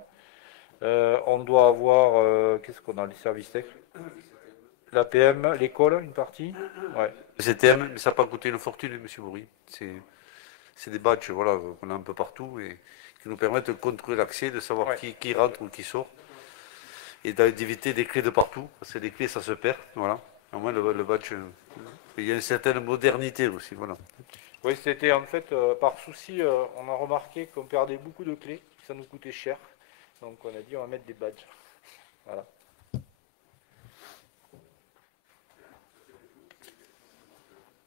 On doit avoir... qu'est-ce qu'on a? Les services tech, l'APM, l'école, une partie. Ouais. Le CTM, mais ça n'a pas coûté une fortune, M. Bourri. C'est des badges voilà, qu'on a un peu partout et qui nous permettent de contrôler l'accès, de savoir qui rentre ou qui sort. Et d'éviter des clés de partout, parce que les clés, ça se perd. Voilà. Au moins, le badge, il y a une certaine modernité aussi. Voilà. Oui, c'était en fait, par souci, on a remarqué qu'on perdait beaucoup de clés, ça nous coûtait cher. Donc on a dit on va mettre des badges. Voilà.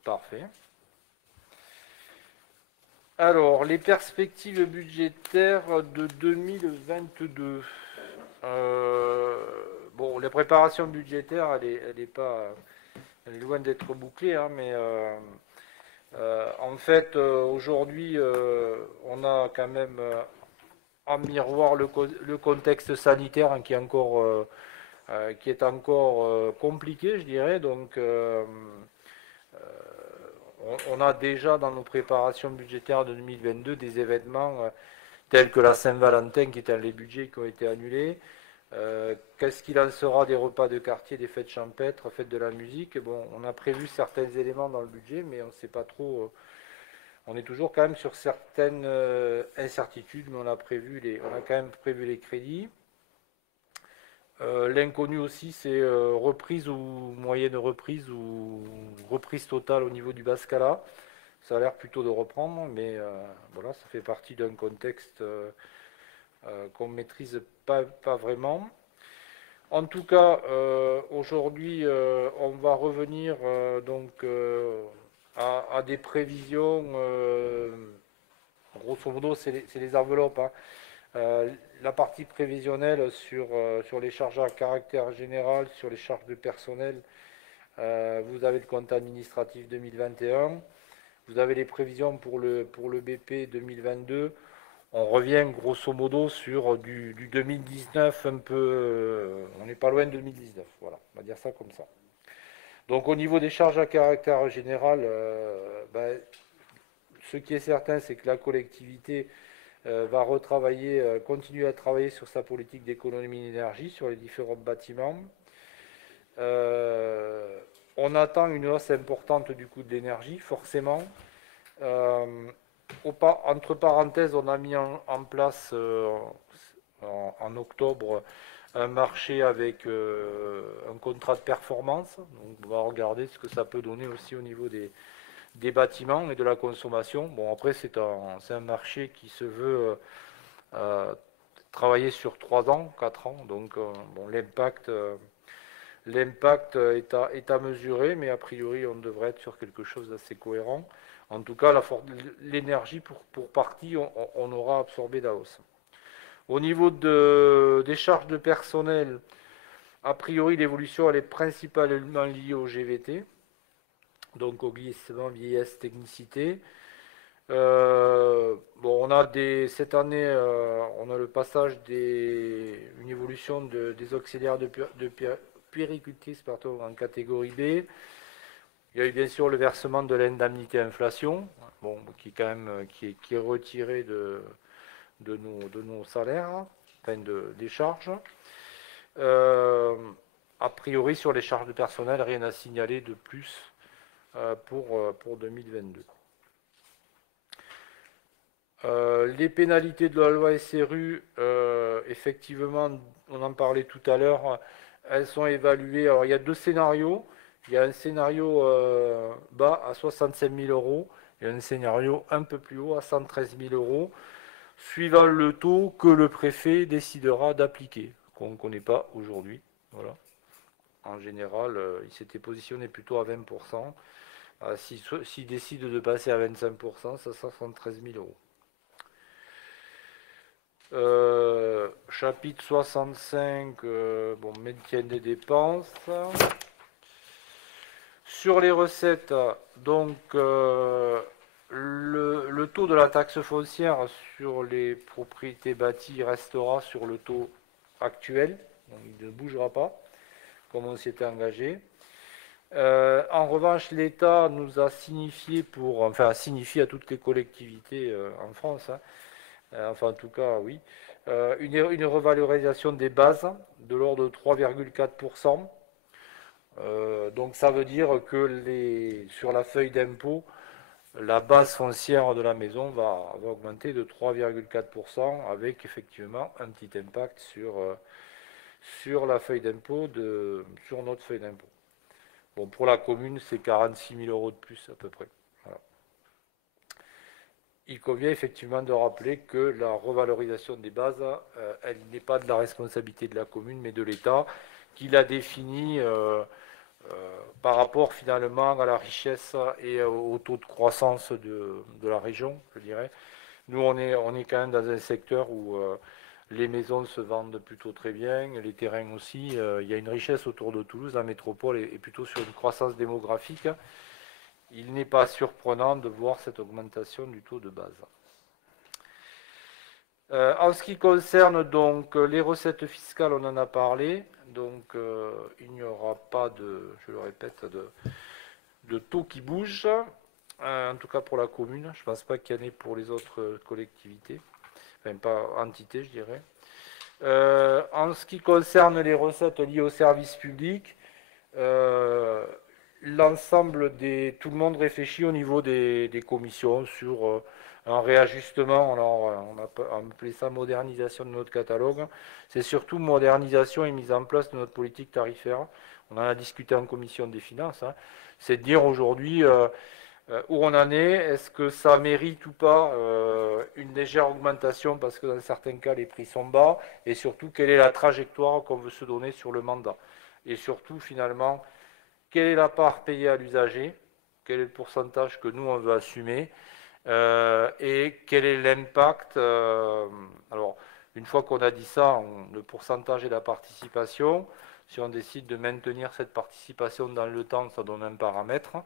Parfait. Alors, les perspectives budgétaires de 2022. Bon, la préparation budgétaire, elle est loin d'être bouclée, mais en fait, aujourd'hui, on a quand même en miroir le contexte sanitaire qui est encore compliqué, je dirais. Donc, on a déjà dans nos préparations budgétaires de 2022 des événements tels que la Saint-Valentin qui est dans les budgets qui ont été annulés. Qu'est-ce qu'il en sera des repas de quartier, des fêtes champêtres, fêtes de la musique? Bon, on a prévu certains éléments dans le budget, mais on ne sait pas trop. On est toujours quand même sur certaines incertitudes, mais on a quand même prévu les crédits. L'inconnu aussi, c'est reprise ou moyenne reprise ou reprise totale au niveau du Bas-Cala. Ça a l'air plutôt de reprendre, mais voilà, ça fait partie d'un contexte qu'on ne maîtrise pas vraiment. En tout cas, aujourd'hui, on va revenir à des prévisions. Grosso modo, c'est les enveloppes. La partie prévisionnelle sur les charges à caractère général, sur les charges de personnel, vous avez le compte administratif 2021, vous avez les prévisions pour le BP 2022. On revient grosso modo sur du 2019 un peu, on n'est pas loin de 2019, voilà, on va dire ça comme ça. Donc au niveau des charges à caractère général, ce qui est certain, c'est que la collectivité va retravailler, continuer à travailler sur sa politique d'économie d'énergie sur les différents bâtiments. On attend une hausse importante du coût de l'énergie, forcément. Entre parenthèses, on a mis en place en octobre un marché avec un contrat de performance. Donc on va regarder ce que ça peut donner aussi au niveau des bâtiments et de la consommation. Bon, après, c'est un marché qui se veut travailler sur 3 ans, 4 ans. Donc bon, l'impact est à mesurer, mais a priori, on devrait être sur quelque chose d'assez cohérent. En tout cas, l'énergie, pour partie, on aura absorbé la hausse. Au niveau des charges de personnel, a priori, l'évolution elle est principalement liée au GVT, donc au glissement vieillesse technicité. On a cette année, on a le passage une évolution des auxiliaires de puéricultrice en catégorie B. Il y a eu bien sûr le versement de l'indemnité inflation, bon, qui est quand même qui est retiré de nos salaires, enfin des charges. A priori sur les charges de personnel, rien à signaler de plus pour 2022. Les pénalités de la loi SRU, effectivement, on en parlait tout à l'heure, elles sont évaluées. Alors il y a 2 scénarios. Il y a un scénario bas à 65 000 euros et un scénario un peu plus haut à 113 000 euros, suivant le taux que le préfet décidera d'appliquer, qu'on ne connaît pas aujourd'hui. Voilà. En général, il s'était positionné plutôt à 20%. S'il décide de passer à 25%, ça sera 113 000 euros. Chapitre 65, maintien des dépenses. Sur les recettes, donc le taux de la taxe foncière sur les propriétés bâties restera sur le taux actuel, donc il ne bougera pas, comme on s'y était engagé. En revanche, l'État nous a signifié a signifié à toutes les collectivités en France, en tout cas, oui, une revalorisation des bases de l'ordre de 3,4%. Donc ça veut dire que sur la feuille d'impôt, la base foncière de la maison va augmenter de 3,4% avec effectivement un petit impact sur la feuille d'impôt, sur notre feuille d'impôt. Bon, pour la commune, c'est 46 000 euros de plus à peu près. Voilà. Il convient effectivement de rappeler que la revalorisation des bases, elle n'est pas de la responsabilité de la commune, mais de l'État, qui l'a définie par rapport finalement à la richesse et au taux de croissance de la région, je dirais. Nous, on est quand même dans un secteur où les maisons se vendent plutôt très bien, les terrains aussi. Il y a une richesse autour de Toulouse, la métropole est plutôt sur une croissance démographique. Il n'est pas surprenant de voir cette augmentation du taux de base. En ce qui concerne donc les recettes fiscales, on en a parlé. Donc il n'y aura pas je le répète, de taux qui bouge, en tout cas pour la commune. Je ne pense pas qu'il y en ait pour les autres collectivités, enfin pas entités, je dirais. En ce qui concerne les recettes liées au service public, tout le monde réfléchit au niveau des commissions sur un réajustement. Alors on a appelé ça modernisation de notre catalogue. C'est surtout modernisation et mise en place de notre politique tarifaire. On en a discuté en commission des finances. C'est de dire aujourd'hui où on en est, est-ce que ça mérite ou pas une légère augmentation parce que dans certains cas les prix sont bas, et surtout quelle est la trajectoire qu'on veut se donner sur le mandat, et surtout finalement quelle est la part payée à l'usager, quel est le pourcentage que nous on veut assumer, et quel est l'impact. Alors Une fois qu'on a dit ça, le pourcentage et la participation, si on décide de maintenir cette participation dans le temps, ça donne un paramètre.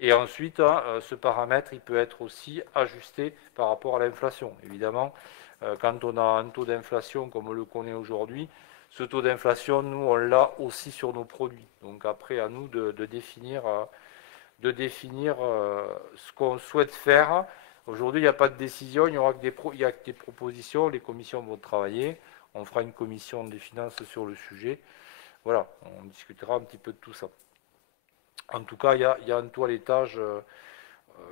Et ensuite, ce paramètre, il peut être aussi ajusté par rapport à l'inflation. Évidemment, quand on a un taux d'inflation comme on le connaît aujourd'hui, ce taux d'inflation, nous, on l'a aussi sur nos produits. Donc après, à nous de définir ce qu'on souhaite faire. Aujourd'hui, il n'y a pas de décision, il n'y a que des propositions, les commissions vont travailler, on fera une commission des finances sur le sujet. Voilà, on discutera un petit peu de tout ça. En tout cas, il y a un toilettage.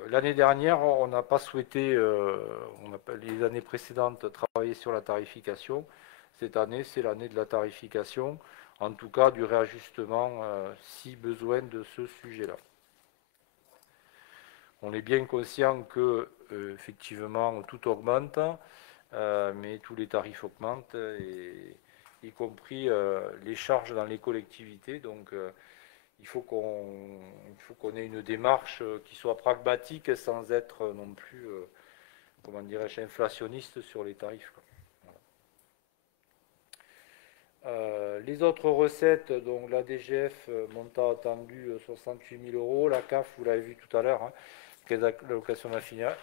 L'année dernière, on n'a pas souhaité, les années précédentes, travailler sur la tarification. Cette année, c'est l'année de la tarification, en tout cas du réajustement, si besoin de ce sujet-là. On est bien conscient que, effectivement, tout augmente, mais tous les tarifs augmentent, y compris les charges dans les collectivités. Donc, il faut qu'on ait une démarche qui soit pragmatique sans être non plus, comment dirais-je, inflationniste sur les tarifs, quoi. Les autres recettes, donc la DGF, montant attendu 68 000 euros, la CAF, vous l'avez vu tout à l'heure, hein, l'allocation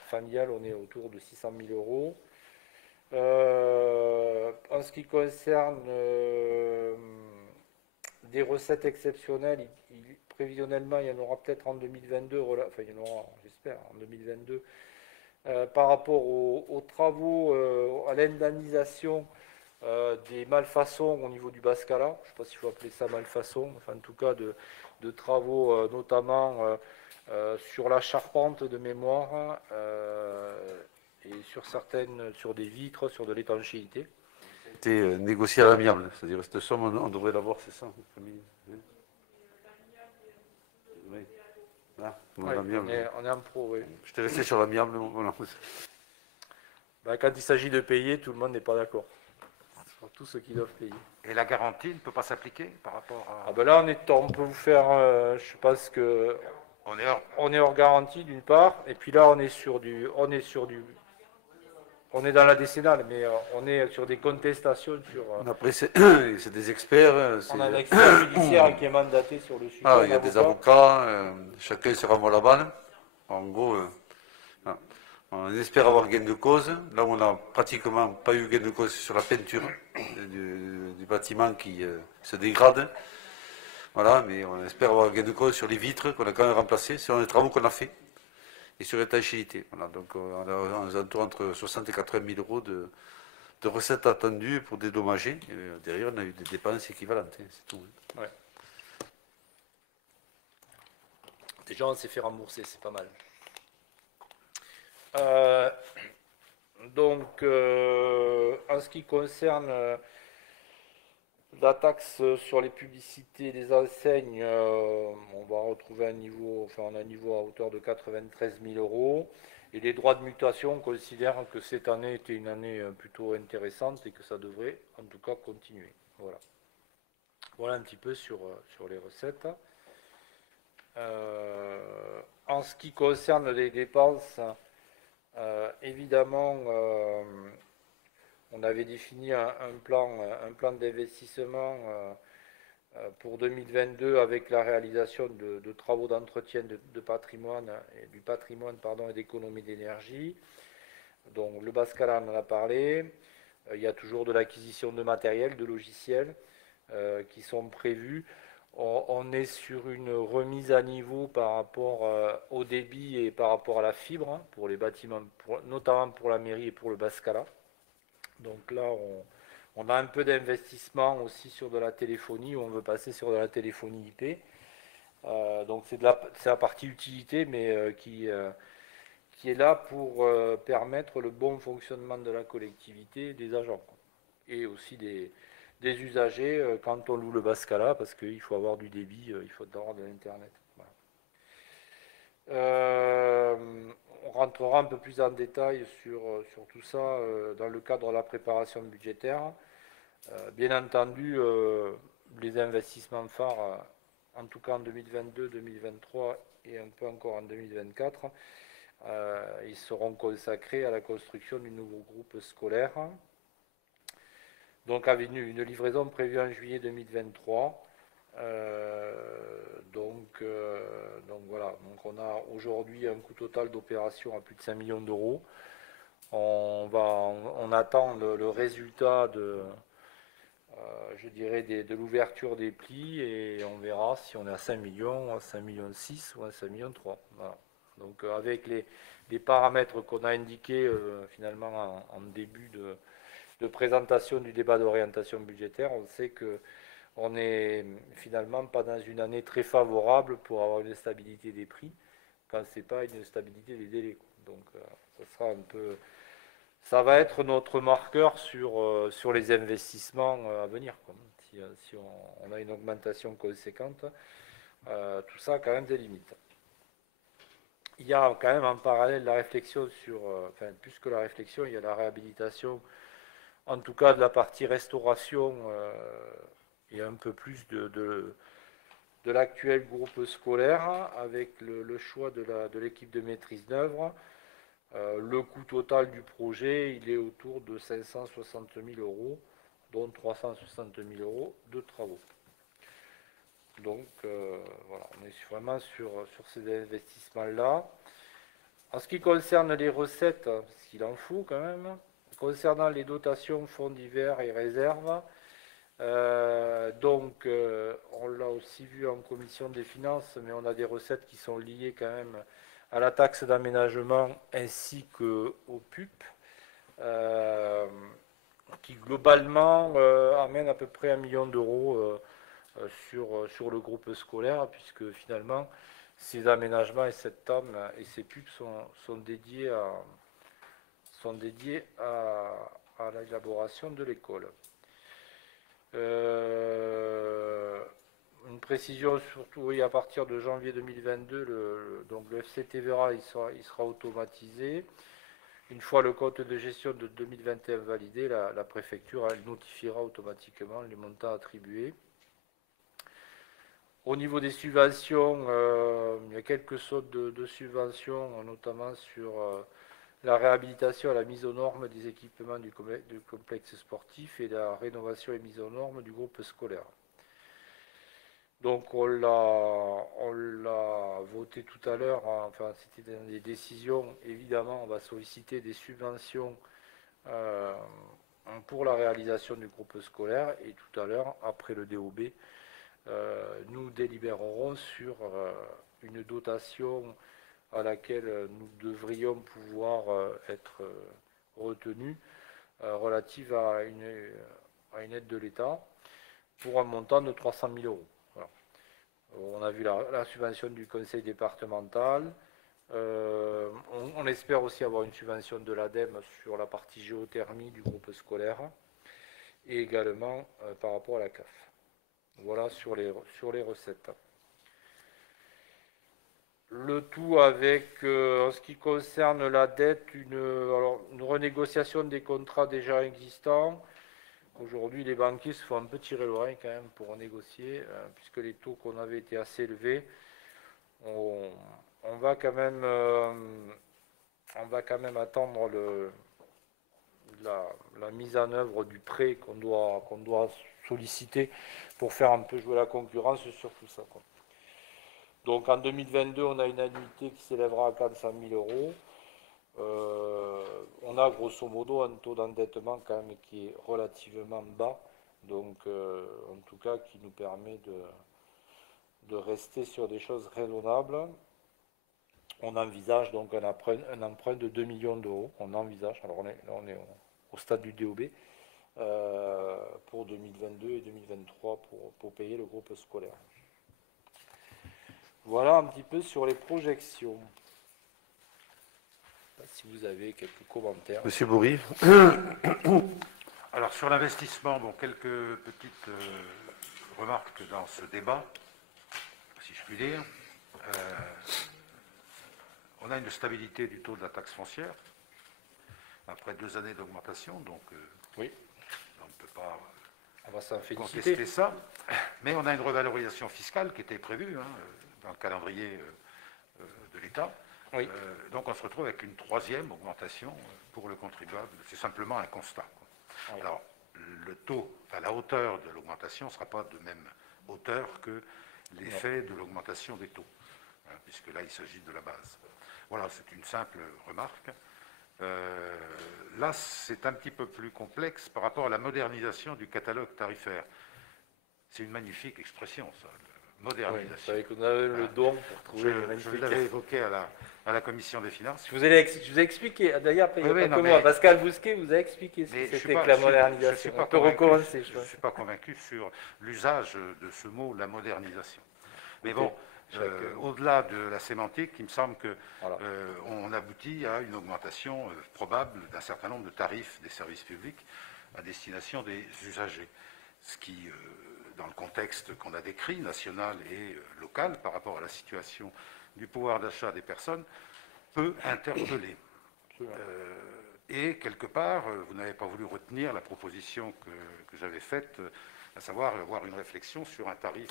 familiale, on est autour de 600 000 euros. En ce qui concerne des recettes exceptionnelles, prévisionnellement, il y en aura peut-être en 2022, enfin il y en aura, j'espère, en 2022, par rapport aux travaux, à l'indemnisation des malfaçons au niveau du Bascala. Je ne sais pas s'il faut appeler ça malfaçon, enfin en tout cas de travaux notamment sur la charpente de mémoire et sur des vitres, sur de l'étanchéité. C'était négocié à l'amiable, c'est-à-dire cette somme, on devrait l'avoir, c'est ça, Camille? Oui. Ah, Ouais, on est en pro, oui. Je t'ai resté sur l'amiable. Voilà. Ben, quand il s'agit de payer, tout le monde n'est pas d'accord. Tous ceux qui doivent payer. Et la garantie ne peut pas s'appliquer par rapport à... Ah ben là, on peut vous faire, je pense que on est hors garantie d'une part, et puis là on est dans la décennale, mais on est sur des contestations sur. Après, c'est des experts. On a un expert judiciaire qui est mandaté sur le sujet. Ah, il y a des avocats, chacun se renvoie la balle. En gros, on espère avoir gain de cause. Là, on n'a pratiquement pas eu gain de cause sur la peinture du bâtiment qui se dégrade. Voilà, mais on espère avoir gain de cause sur les vitres qu'on a quand même remplacées, sur les travaux qu'on a fait, et sur l'étanchéité. Voilà, donc on a entre 60 et 80 000 euros de recettes attendues pour dédommager. Et derrière, on a eu des dépenses équivalentes, c'est tout. Ouais. Déjà, on s'est fait rembourser, c'est pas mal. Donc, en ce qui concerne la taxe sur les publicités des enseignes, on va retrouver on a un niveau à hauteur de 93 000 euros. Et les droits de mutation, on considère que cette année était une année plutôt intéressante et que ça devrait en tout cas continuer. Voilà. Voilà un petit peu sur les recettes. En ce qui concerne les dépenses, évidemment, on avait défini un plan d'investissement pour 2022 avec la réalisation de travaux d'entretien de patrimoine et du patrimoine et d'économie d'énergie. Donc le Bascala, on en a parlé. Il y a toujours de l'acquisition de matériel, de logiciels qui sont prévus. On est sur une remise à niveau par rapport au débit et par rapport à la fibre pour les bâtiments, notamment pour la mairie et pour le Bascala. Donc là, on a un peu d'investissement aussi sur de la téléphonie, où on veut passer sur de la téléphonie IP. Donc c'est la partie utilité, mais qui est là pour permettre le bon fonctionnement de la collectivité, des agents, et aussi des usagers quand on loue le Bascala, parce qu'il faut avoir du débit, il faut avoir de l'Internet. Voilà. On rentrera un peu plus en détail sur tout ça dans le cadre de la préparation budgétaire. Bien entendu, les investissements phares, en tout cas en 2022, 2023 et un peu encore en 2024, ils seront consacrés à la construction du nouveau groupe scolaire Donc avec une livraison prévue en juillet 2023. Donc voilà, donc on a aujourd'hui un coût total d'opération à plus de 5 millions d'euros. On attend le résultat je dirais de l'ouverture des plis et on verra si on est à 5 millions, à 5 millions 6 ou à 5 millions 3. Voilà. Donc avec les paramètres qu'on a indiqués finalement en début de présentation du débat d'orientation budgétaire, on sait que on n'est finalement pas dans une année très favorable pour avoir une stabilité des prix quand ce n'est pas une stabilité des délais. Donc ça va être notre marqueur sur les investissements à venir. Si on a une augmentation conséquente, tout ça a quand même des limites. Il y a quand même en parallèle la réflexion plus que la réflexion, il y a la réhabilitation, en tout cas de la partie restauration et un peu plus de l'actuel groupe scolaire avec le choix de l'équipe de maîtrise d'œuvre. Le coût total du projet, il est autour de 560 000 euros, dont 360 000 euros de travaux. Donc voilà, on est vraiment sur ces investissements-là. En ce qui concerne les recettes, parce qu'il en faut quand même, concernant les dotations, fonds divers et réserves, on l'a aussi vu en commission des finances, mais on a des recettes qui sont liées quand même à la taxe d'aménagement ainsi qu'au PUP, qui globalement amène à peu près 1 million d'euros sur le groupe scolaire, puisque finalement ces aménagements et cette TAM et ces PUP sont dédiés à l'élaboration de l'école. Une précision surtout, oui, à partir de janvier 2022, le FCTVRA il sera automatisé. Une fois le compte de gestion de 2021 validé, la préfecture elle notifiera automatiquement les montants attribués. Au niveau des subventions, il y a quelques sautes de subventions, notamment sur la réhabilitation et la mise aux normes des équipements du complexe sportif et la rénovation et mise aux normes du groupe scolaire. Donc on l'a voté tout à l'heure, enfin c'était dans des décisions, évidemment on va solliciter des subventions pour la réalisation du groupe scolaire et tout à l'heure, après le DOB, nous délibérerons sur une dotation à laquelle nous devrions pouvoir être retenus relative à une aide de l'État pour un montant de 300 000 euros. Voilà. On a vu la subvention du conseil départemental. On espère aussi avoir une subvention de l'ADEME sur la partie géothermie du groupe scolaire et également par rapport à la CAF. Voilà sur les recettes. Le tout avec, en ce qui concerne la dette, une renégociation des contrats déjà existants. Aujourd'hui, les banquiers se font un peu tirer l'oreille quand même pour négocier, puisque les taux qu'on avait été assez élevés. On va quand même attendre la mise en œuvre du prêt qu'on doit solliciter pour faire un peu jouer la concurrence sur tout ça, quoi. Donc en 2022, on a une annuité qui s'élèvera à 400 000 euros. On a grosso modo un taux d'endettement quand même qui est relativement bas, donc en tout cas qui nous permet de rester sur des choses raisonnables. On envisage donc un emprunt de 2 millions d'euros. On envisage, alors on est au stade du DOB, pour 2022 et 2023 pour payer le groupe scolaire. Voilà un petit peu sur les projections. Si vous avez quelques commentaires. Monsieur Bourri. Alors sur l'investissement, bon, quelques petites remarques dans ce débat, si je puis dire. On a une stabilité du taux de la taxe foncière après 2 années d'augmentation, donc oui, on ne peut pas contester ça. Mais on a une revalorisation fiscale qui était prévue dans le calendrier de l'État. Oui. Donc on se retrouve avec une 3e augmentation pour le contribuable. C'est simplement un constat, quoi. Oui. Alors, le taux, enfin la hauteur de l'augmentation ne sera pas de même hauteur que l'effet de l'augmentation des taux, hein, puisque là il s'agit de la base. Voilà, c'est une simple remarque. Là, c'est un petit peu plus complexe par rapport à la modernisation du catalogue tarifaire. C'est une magnifique expression, ça, modernisation. Oui, qu'on a le don pour trouver les Je magnifiques. l'avais évoqué à la commission des finances. Je vous ai expliqué, d'ailleurs, il n'y a pas que moi, Pascal Bousquet vous a expliqué ce que c'était que la modernisation. On peut recommencer. Je ne suis pas convaincu sur l'usage de ce mot, la modernisation. Mais bon, au-delà de la sémantique, il me semble qu'on aboutit à une augmentation probable d'un certain nombre de tarifs des services publics à destination des usagers. Ce qui, dans le contexte qu'on a décrit, national et local, par rapport à la situation du pouvoir d'achat des personnes, peut interpeller. Et quelque part, vous n'avez pas voulu retenir la proposition que j'avais faite, à savoir avoir une réflexion sur un tarif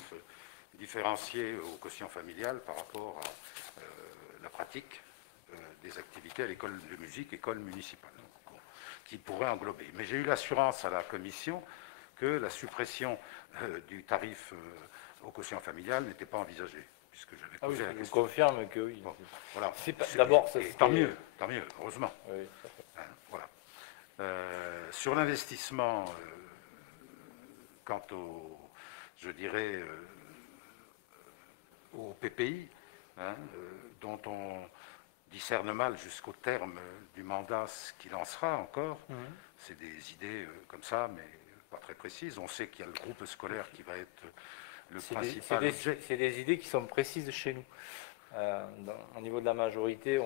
différencié au quotient familial par rapport à la pratique des activités à l'école de musique, école municipale, bon, qui pourrait englober. Mais j'ai eu l'assurance à la commission que la suppression du tarif au quotien familial n'était pas envisagée, puisque j'avais posé la question. Je vous confirme que oui. Bon, voilà. D'abord, tant mieux, heureusement. Oui. Hein, voilà. Sur l'investissement, quant au, je dirais, au PPI, hein, dont on discerne mal jusqu'au terme du mandat ce qu'il en sera encore, c'est des idées comme ça, mais pas très précises. On sait qu'il y a le groupe scolaire qui va être le principal objet. C'est des idées qui sont précises chez nous. Au niveau de la majorité,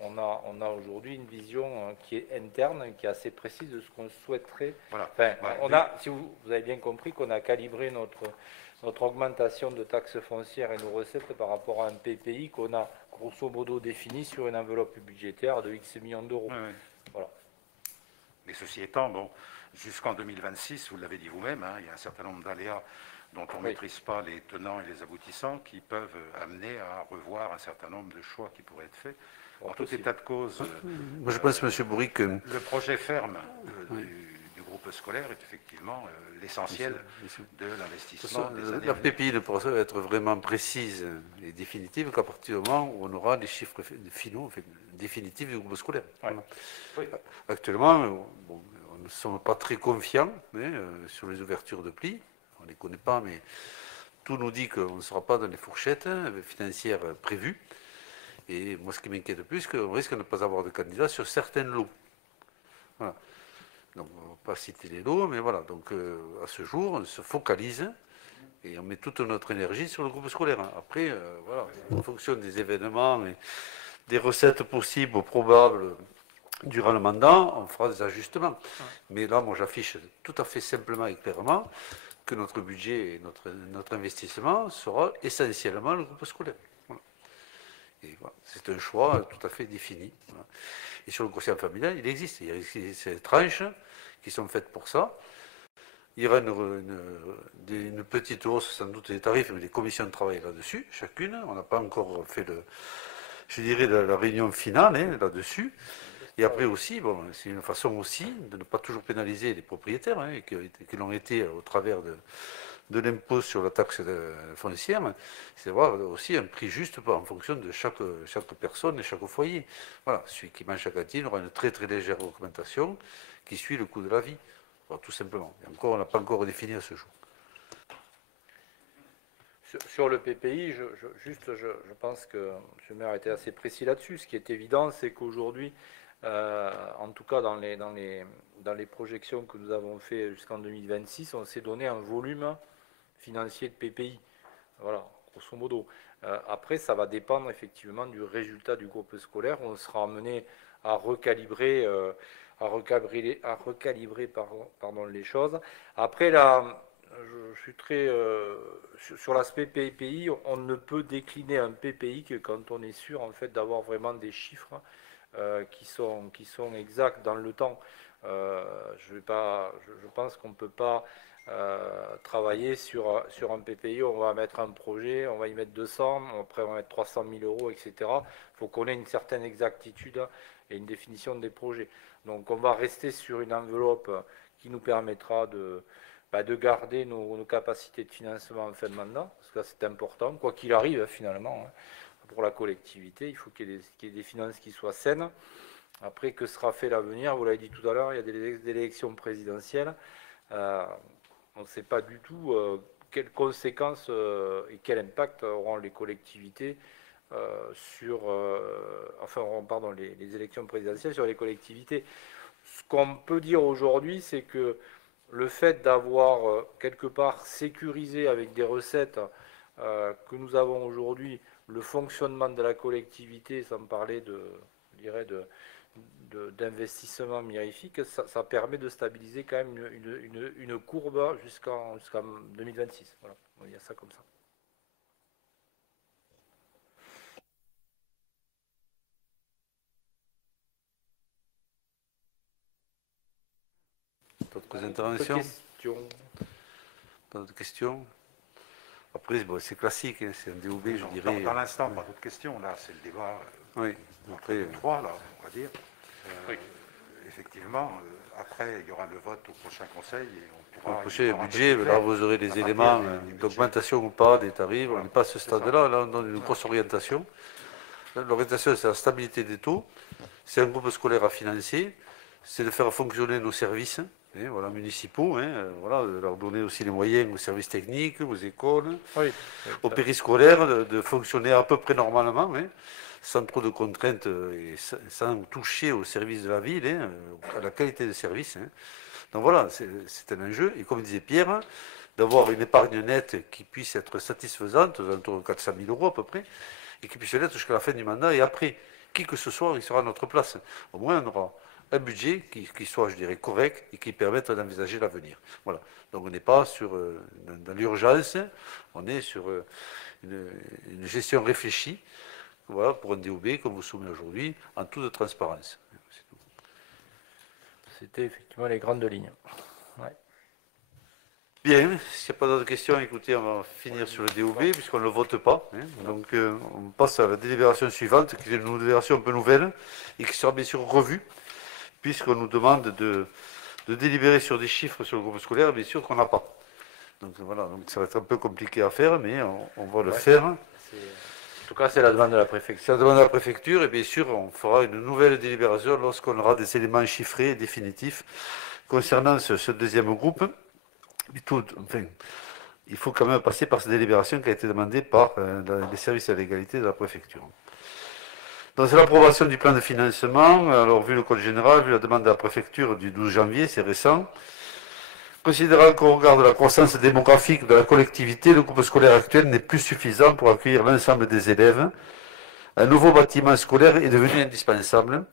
on a aujourd'hui une vision qui est interne, qui est assez précise de ce qu'on souhaiterait. Voilà. Enfin, si vous avez bien compris qu'on a calibré notre augmentation de taxes foncières et nos recettes par rapport à un PPI qu'on a grosso modo défini sur une enveloppe budgétaire de X millions d'euros. Oui. Voilà. Mais ceci étant, bon, jusqu'en 2026, vous l'avez dit vous-même, hein, il y a un certain nombre d'aléas dont on ne maîtrise pas les tenants et les aboutissants qui peuvent amener à revoir un certain nombre de choix qui pourraient être faits. En tout état de cause, moi je pense, M. Bourri, que le projet ferme du groupe scolaire est effectivement l'essentiel de l'investissement. La PPI ne pourra être vraiment précise et définitive qu'à partir du moment où on aura les chiffres finaux, définitifs du groupe scolaire. Ouais. Oui. Actuellement, bon, nous ne sommes pas très confiants sur les ouvertures de plis. On ne les connaît pas, mais tout nous dit qu'on ne sera pas dans les fourchettes financières prévues. Et moi, ce qui m'inquiète le plus, c'est qu'on risque de ne pas avoir de candidats sur certains lots. Voilà. Donc, on ne va pas citer les lots, mais voilà. Donc, à ce jour, on se focalise et on met toute notre énergie sur le groupe scolaire. Après, voilà, en fonction des événements et des recettes possibles ou probables durant le mandat, on fera des ajustements. Mais là, moi, j'affiche tout à fait simplement et clairement que notre budget et notre investissement sera essentiellement le groupe scolaire. Voilà. Et voilà, c'est un choix tout à fait défini. Voilà. Et sur le quotient familial, il existe ces tranches qui sont faites pour ça. Il y aura une petite hausse sans doute des tarifs, mais les commissions de travail là-dessus, chacune. On n'a pas encore fait la réunion finale là-dessus. Et après aussi, bon, c'est une façon aussi de ne pas toujours pénaliser les propriétaires, qui l'ont été au travers de l'impôt sur la taxe foncière. C'est d'avoir aussi un prix juste en fonction de chaque personne et chaque foyer. Voilà, celui qui mange à cantine aura une très très légère augmentation qui suit le coût de la vie, voilà, tout simplement. Et encore, on n'a pas encore défini à ce jour. Sur le PPI, je pense que M. le maire était assez précis là-dessus. Ce qui est évident, c'est qu'aujourd'hui, en tout cas dans les projections que nous avons fait jusqu'en 2026, on s'est donné un volume financier de PPI. Voilà, grosso modo. Après, ça va dépendre effectivement du résultat du groupe scolaire. On sera amené à recalibrer les choses. Après, là, je suis très sur l'aspect PPI. On ne peut décliner un PPI que quand on est sûr en fait d'avoir vraiment des chiffres qui sont exacts dans le temps. Je pense qu'on ne peut pas travailler sur un PPI. On va mettre un projet, on va y mettre 200, après on va mettre 300 000 euros, etc. Il faut qu'on ait une certaine exactitude et une définition des projets. Donc on va rester sur une enveloppe qui nous permettra de garder nos capacités de financement en fin de mandat, parce que là c'est important, quoi qu'il arrive finalement, hein, pour la collectivité, il faut qu'il y ait des finances qui soient saines. Après, que sera fait l'avenir, vous l'avez dit tout à l'heure, il y a des élections présidentielles, on ne sait pas du tout quelles conséquences et quel impact auront les collectivités les élections présidentielles sur les collectivités. Ce qu'on peut dire aujourd'hui, c'est que le fait d'avoir quelque part sécurisé avec des recettes que nous avons aujourd'hui le fonctionnement de la collectivité, sans parler d'investissement mirifique, ça permet de stabiliser quand même une courbe jusqu'en 2026. Voilà, on va dire ça comme ça. D'autres interventions? Pas d'autres questions? Après, bon, c'est classique, hein, c'est un DOB, je dirais. Dans l'instant, pas d'autres questions. Là, c'est le débat. Oui. Après, 3, là, on va dire. Oui. Effectivement, après, il y aura le vote au prochain conseil. Et on pourra, au prochain budget, là, vous aurez les éléments d'augmentation ou pas des tarifs. On n'est pas à ce stade-là. Là, on donne une grosse orientation. L'orientation, c'est la stabilité des taux. C'est un groupe scolaire à financer. C'est de faire fonctionner nos services. Voilà, municipaux, voilà, de leur donner aussi les moyens aux services techniques, aux écoles, aux périscolaires, de fonctionner à peu près normalement, sans trop de contraintes et sans toucher au service de la ville, à la qualité de service. Donc voilà, c'est un enjeu. Et comme disait Pierre, d'avoir une épargne nette qui puisse être satisfaisante, aux alentours de 400 000 € à peu près, et qui puisse l'être jusqu'à la fin du mandat. Et après, qui que ce soit, il sera à notre place. Au moins, on aura un budget qui soit, je dirais, correct et qui permette d'envisager l'avenir. Voilà. Donc on n'est pas dans l'urgence, on est sur une gestion réfléchie, voilà, pour un DOB qu'on vous soumet aujourd'hui, en toute transparence. C'était effectivement les grandes lignes. Ouais. Bien, s'il n'y a pas d'autres questions, écoutez, on va finir sur le DOB, puisqu'on ne le vote pas. Donc on passe à la délibération suivante, qui est une délibération un peu nouvelle, et qui sera bien sûr revue, puisqu'on nous demande de délibérer sur des chiffres sur le groupe scolaire, bien sûr qu'on n'a pas. Donc voilà, donc ça va être un peu compliqué à faire, mais on va le faire. En tout cas, c'est la demande de la préfecture. C'est la demande de la préfecture, et bien sûr, on fera une nouvelle délibération lorsqu'on aura des éléments chiffrés et définitifs concernant ce deuxième groupe. Mais enfin, il faut quand même passer par cette délibération qui a été demandée par les services à l'égalité de la préfecture. Donc c'est l'approbation du plan de financement. Alors vu le code général, vu la demande de la préfecture du 12 janvier, c'est récent. Considérant qu'au regard de la croissance démographique de la collectivité, le groupe scolaire actuel n'est plus suffisant pour accueillir l'ensemble des élèves, un nouveau bâtiment scolaire est devenu indispensable.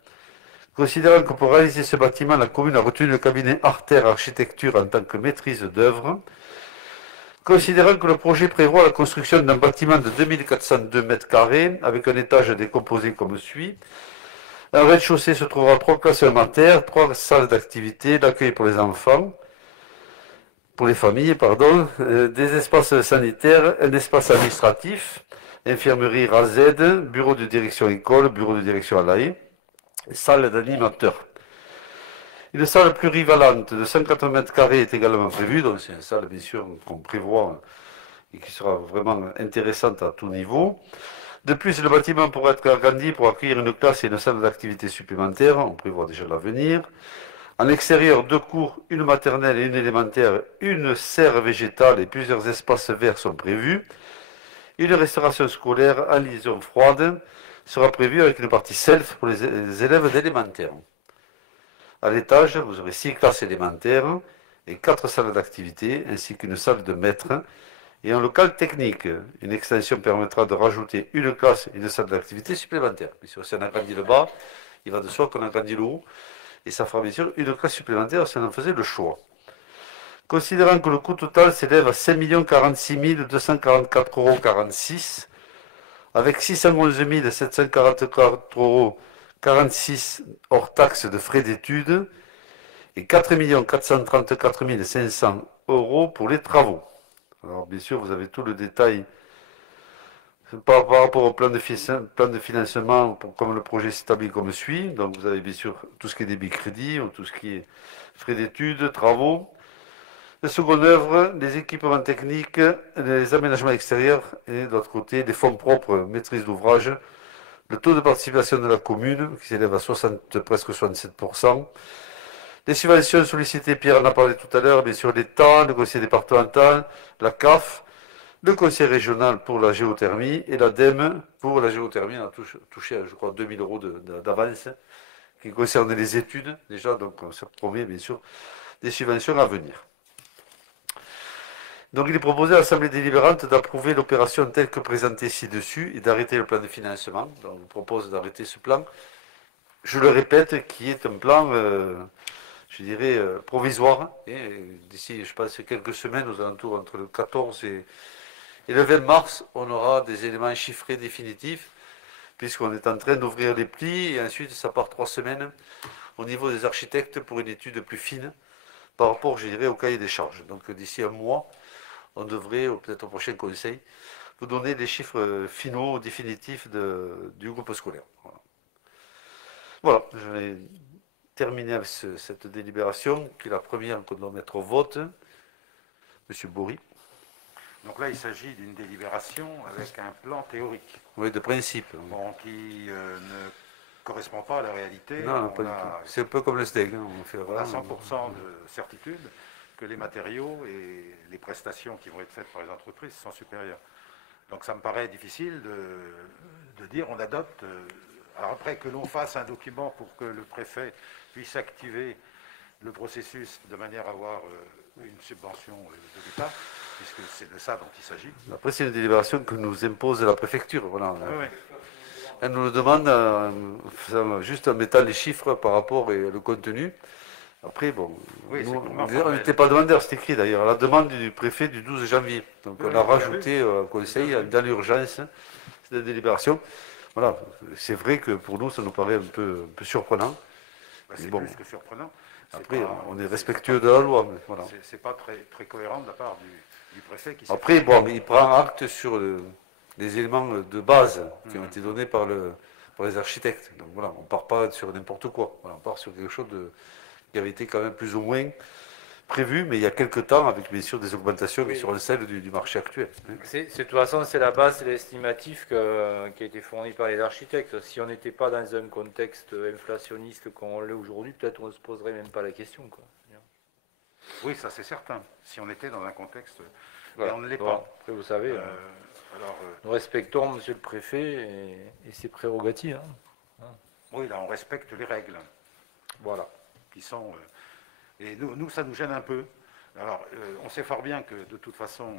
Considérant que pour réaliser ce bâtiment, la commune a retenu le cabinet Arter Architecture en tant que maîtrise d'œuvre. Considérant que le projet prévoit la construction d'un bâtiment de 2402 m² avec un étage décomposé comme suit. Un rez-de-chaussée se trouvera 3 classes élémentaires, 3 salles d'activité, l'accueil pour les enfants, pour les familles, des espaces sanitaires, un espace administratif, infirmerie RAZ, bureau de direction école, bureau de direction à l'AE, salle d'animateur. Une salle plurivalente de 180 m² est également prévue, donc c'est une salle bien sûr qu'on prévoit et qui sera vraiment intéressante à tout niveau. De plus, le bâtiment pourra être agrandi pour accueillir une classe et une salle d'activité supplémentaire, on prévoit déjà l'avenir. En extérieur, 2 cours, une maternelle et une élémentaire, une serre végétale et plusieurs espaces verts sont prévus. Une restauration scolaire en liaison froide sera prévue avec une partie self pour les élèves d'élémentaire. À l'étage, vous aurez 6 classes élémentaires et 4 salles d'activité, ainsi qu'une salle de maître et un local technique. Une extension permettra de rajouter une classe et une salle d'activité supplémentaire. Bien sûr, si on agrandit le bas, il va de soi qu'on agrandit le haut, et ça fera bien sûr une classe supplémentaire si on en faisait le choix. Considérant que le coût total s'élève à 5 46 244,46 €, avec 611 744,46 € hors taxes de frais d'études et 4 434 500 € pour les travaux. Alors bien sûr, vous avez tout le détail Par rapport au plan de financement, comme le projet s'établit comme suit, donc vous avez bien sûr tout ce qui est débit crédit, tout ce qui est frais d'études, travaux. La seconde œuvre, les équipements techniques, les aménagements extérieurs et de l'autre côté, les fonds propres, maîtrise d'ouvrage, le taux de participation de la commune qui s'élève à presque 67%. Les subventions sollicitées, Pierre en a parlé tout à l'heure, bien sûr l'État, le conseil départemental, la CAF, le conseil régional pour la géothermie et l'ADEME pour la géothermie. On a touché, je crois, 2000 euros d'avance qui concernent les études déjà, donc ça promet bien sûr des subventions à venir. Donc il est proposé à l'Assemblée délibérante d'approuver l'opération telle que présentée ci-dessus et d'arrêter le plan de financement. Donc on vous propose d'arrêter ce plan, je le répète, qui est un plan, je dirais, provisoire. Et d'ici, je pense, quelques semaines, aux alentours entre le 14 et le 20 mars, on aura des éléments chiffrés définitifs, puisqu'on est en train d'ouvrir les plis, et ensuite ça part 3 semaines au niveau des architectes pour une étude plus fine par rapport, je dirais, au cahier des charges. Donc d'ici un mois, on devrait, ou peut-être au prochain conseil, vous donner les chiffres finaux, définitifs du groupe scolaire. Voilà, je vais terminer avec cette délibération, qui est la première qu'on doit mettre au vote. Monsieur Bory. Donc là, il s'agit d'une délibération avec un plan théorique. Oui, de principe. Bon, qui ne correspond pas à la réalité. Non, pas du tout. C'est un peu comme le steak. Hein. On a 100% de certitude que les matériaux et les prestations qui vont être faites par les entreprises sont supérieurs. Donc ça me paraît difficile de dire on adopte. Alors après que l'on fasse un document pour que le préfet puisse activer le processus de manière à avoir une subvention de l'État, puisque c'est de ça dont il s'agit. Après, c'est une délibération que nous impose la préfecture. Voilà. Oui. Elle nous le demande juste en mettant les chiffres par rapport et le contenu. Après, bon, oui, on n'était pas demandeur, c'est écrit d'ailleurs, à la demande du préfet du 12 janvier. Donc on a rajouté au conseil, dans l'urgence, cette délibération. Voilà, c'est vrai que pour nous, ça nous paraît un peu surprenant. C'est plus que surprenant. Après, on est respectueux de la loi. Voilà. C'est pas très cohérent de la part du préfet qui Après, bon, mais il prend acte sur les éléments de base qui ont été donnés par les architectes. Donc voilà, on ne part pas sur n'importe quoi. Voilà, on part sur quelque chose qui avait été quand même plus ou moins prévu, mais il y a quelques temps, avec bien sûr des augmentations sur le sel du marché actuel. De toute façon, c'est la base, c'est l'estimatif qui a été fourni par les architectes. Si on n'était pas dans un contexte inflationniste comme on l'est aujourd'hui, peut-être on ne se poserait même pas la question, quoi. Oui, ça c'est certain. Si on était dans un contexte... Voilà. Mais on ne l'est pas. Après, vous savez, nous respectons Monsieur le Préfet et ses prérogatives. Hein. Oui, là, on respecte les règles. Voilà. Qui sont... et nous, ça nous gêne un peu. Alors, on sait fort bien que, de toute façon,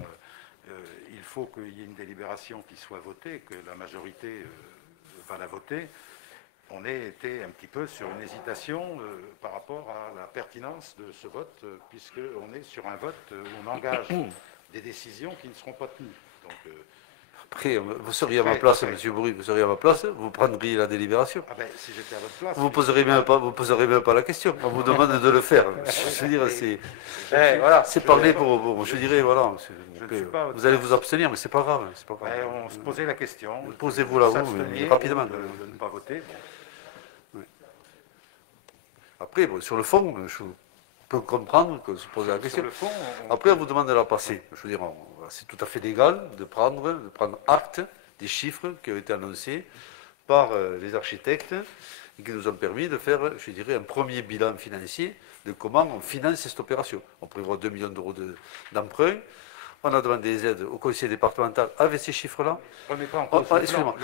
il faut qu'il y ait une délibération qui soit votée, que la majorité va la voter. On était un petit peu sur une hésitation par rapport à la pertinence de ce vote, puisqu'on est sur un vote où on engage des décisions qui ne seront pas tenues. Donc, après, vous seriez à ma place, M. Bourri, vous seriez à ma place, vous prendriez la délibération. Ah ben, si j'étais à votre place... Vous ne poserez même pas la question. On vous demande de le faire. Je veux dire, c'est parler pour... Je dirais, voilà. Vous allez vous abstenir, mais c'est pas grave. Pas grave. On se posait la question. Posez-vous là, rapidement. De ne pas voter. Oui. Après, sur le fond, je peux comprendre que se poser la question. Après, on vous demande de la passer. Je veux dire, c'est tout à fait légal de prendre acte des chiffres qui ont été annoncés par les architectes et qui nous ont permis de faire, je dirais, un premier bilan financier de comment on finance cette opération. On prévoit 2 millions d'euros d'emprunt. On a demandé des aides au conseil départemental avec ces chiffres-là. Excusez-moi,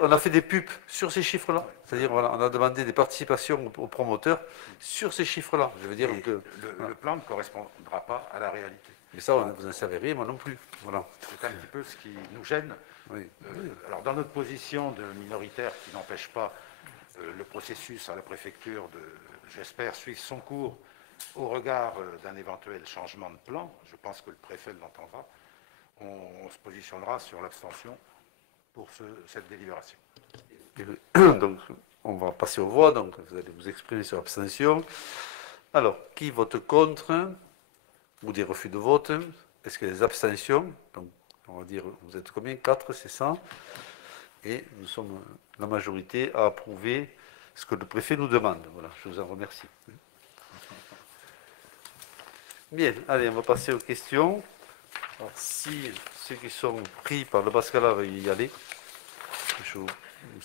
on a fait des pubs sur ces chiffres-là. C'est-à-dire, voilà, on a demandé des participations aux promoteurs sur ces chiffres-là. Je veux dire que le plan ne correspondra pas à la réalité. Mais ça, vous n'en savez rien, moi non plus. Voilà. C'est un petit peu ce qui nous gêne. Oui. Alors, dans notre position de minoritaire, qui n'empêche pas le processus à la préfecture de, j'espère, suivre son cours au regard d'un éventuel changement de plan, je pense que le préfet l'entendra, on se positionnera sur l'abstention pour cette délibération. Donc, on va passer aux voix. Donc, vous allez vous exprimer sur l'abstention. Alors, qui vote contre ou des refus de vote? Est-ce qu'il y a des abstentions? Donc, On va dire, vous êtes combien? 4, c'est ça? Et nous sommes la majorité à approuver ce que le préfet nous demande. Voilà, je vous en remercie. Bien, allez, on va passer aux questions. Alors, si ceux qui sont pris par le Bascala veulent y aller, je vous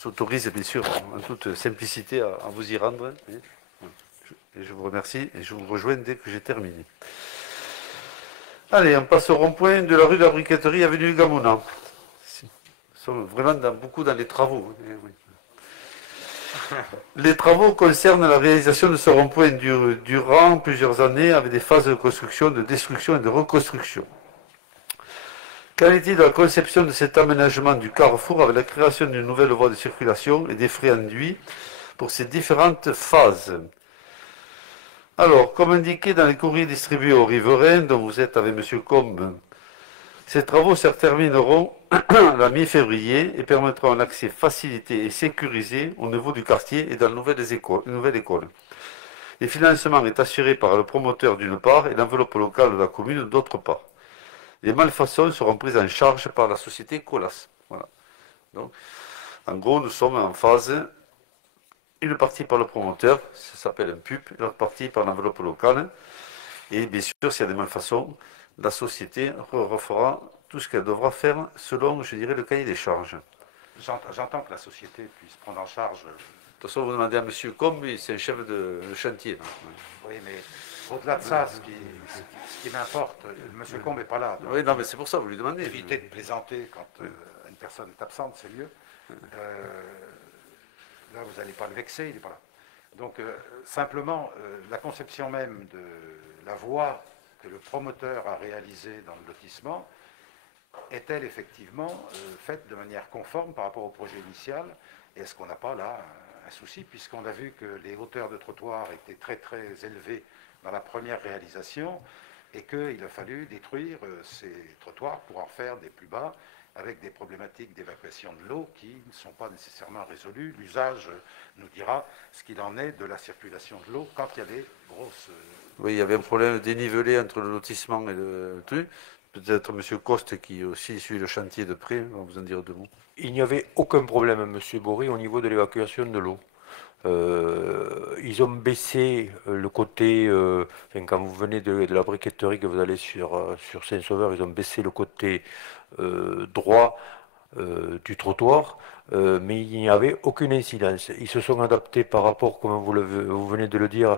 autorise bien sûr en toute simplicité à vous y rendre. Et je vous remercie et je vous rejoins dès que j'ai terminé. Allez, on passe au rond-point de la rue de la Briqueterie, avenue Gamona. Nous sommes vraiment beaucoup dans les travaux. Les travaux concernent la réalisation de ce rond-point durant plusieurs années avec des phases de construction, de destruction et de reconstruction. Qu'en est-il de la conception de cet aménagement du carrefour avec la création d'une nouvelle voie de circulation et des frais induits pour ces différentes phases? Alors, comme indiqué dans les courriers distribués aux riverains, dont vous êtes avec M. Combe, ces travaux se termineront la mi-février et permettront un accès facilité et sécurisé au niveau du quartier et dans la nouvelle école. Le financement est assuré par le promoteur d'une part et l'enveloppe locale de la commune d'autre part. Les malfaçons seront prises en charge par la société Colas. Voilà. Donc, en gros, nous sommes en phase, une partie par le promoteur, ça s'appelle un PUP, et l'autre partie par l'enveloppe locale. Et bien sûr, s'il y a des malfaçons, la société refera tout ce qu'elle devra faire selon, je dirais, le cahier des charges. J'entends que la société puisse prendre en charge. De toute façon, vous demandez à M. Combe, c'est un chef de chantier. Oui, mais au-delà de ça, ce qui m'importe, M. Combe n'est pas là. Oui, non, mais c'est pour ça, vous lui demandez. Éviter de plaisanter quand une personne est absente, c'est mieux. Là, vous n'allez pas le vexer, il n'est pas là. Donc, simplement, la conception même de la voie que le promoteur a réalisée dans le lotissement est-elle effectivement faite de manière conforme par rapport au projet initial? Et est-ce qu'on n'a pas là un souci, puisqu'on a vu que les hauteurs de trottoir étaient très très élevées dans la première réalisation et qu'il a fallu détruire ces trottoirs pour en faire des plus bas avec des problématiques d'évacuation de l'eau qui ne sont pas nécessairement résolues. L'usage nous dira ce qu'il en est de la circulation de l'eau quand il y a des grosses... Oui, il y avait un problème dénivelé entre le lotissement et le truc. Peut-être M. Coste, qui aussi suit le chantier de près, va vous en dire deux mots. Il n'y avait aucun problème, M. Bory, au niveau de l'évacuation de l'eau. Ils ont baissé le côté, quand vous venez de la briqueterie, que vous allez sur Saint-Sauveur, ils ont baissé le côté droit du trottoir, mais il n'y avait aucune incidence. Ils se sont adaptés par rapport, comme vous venez de le dire,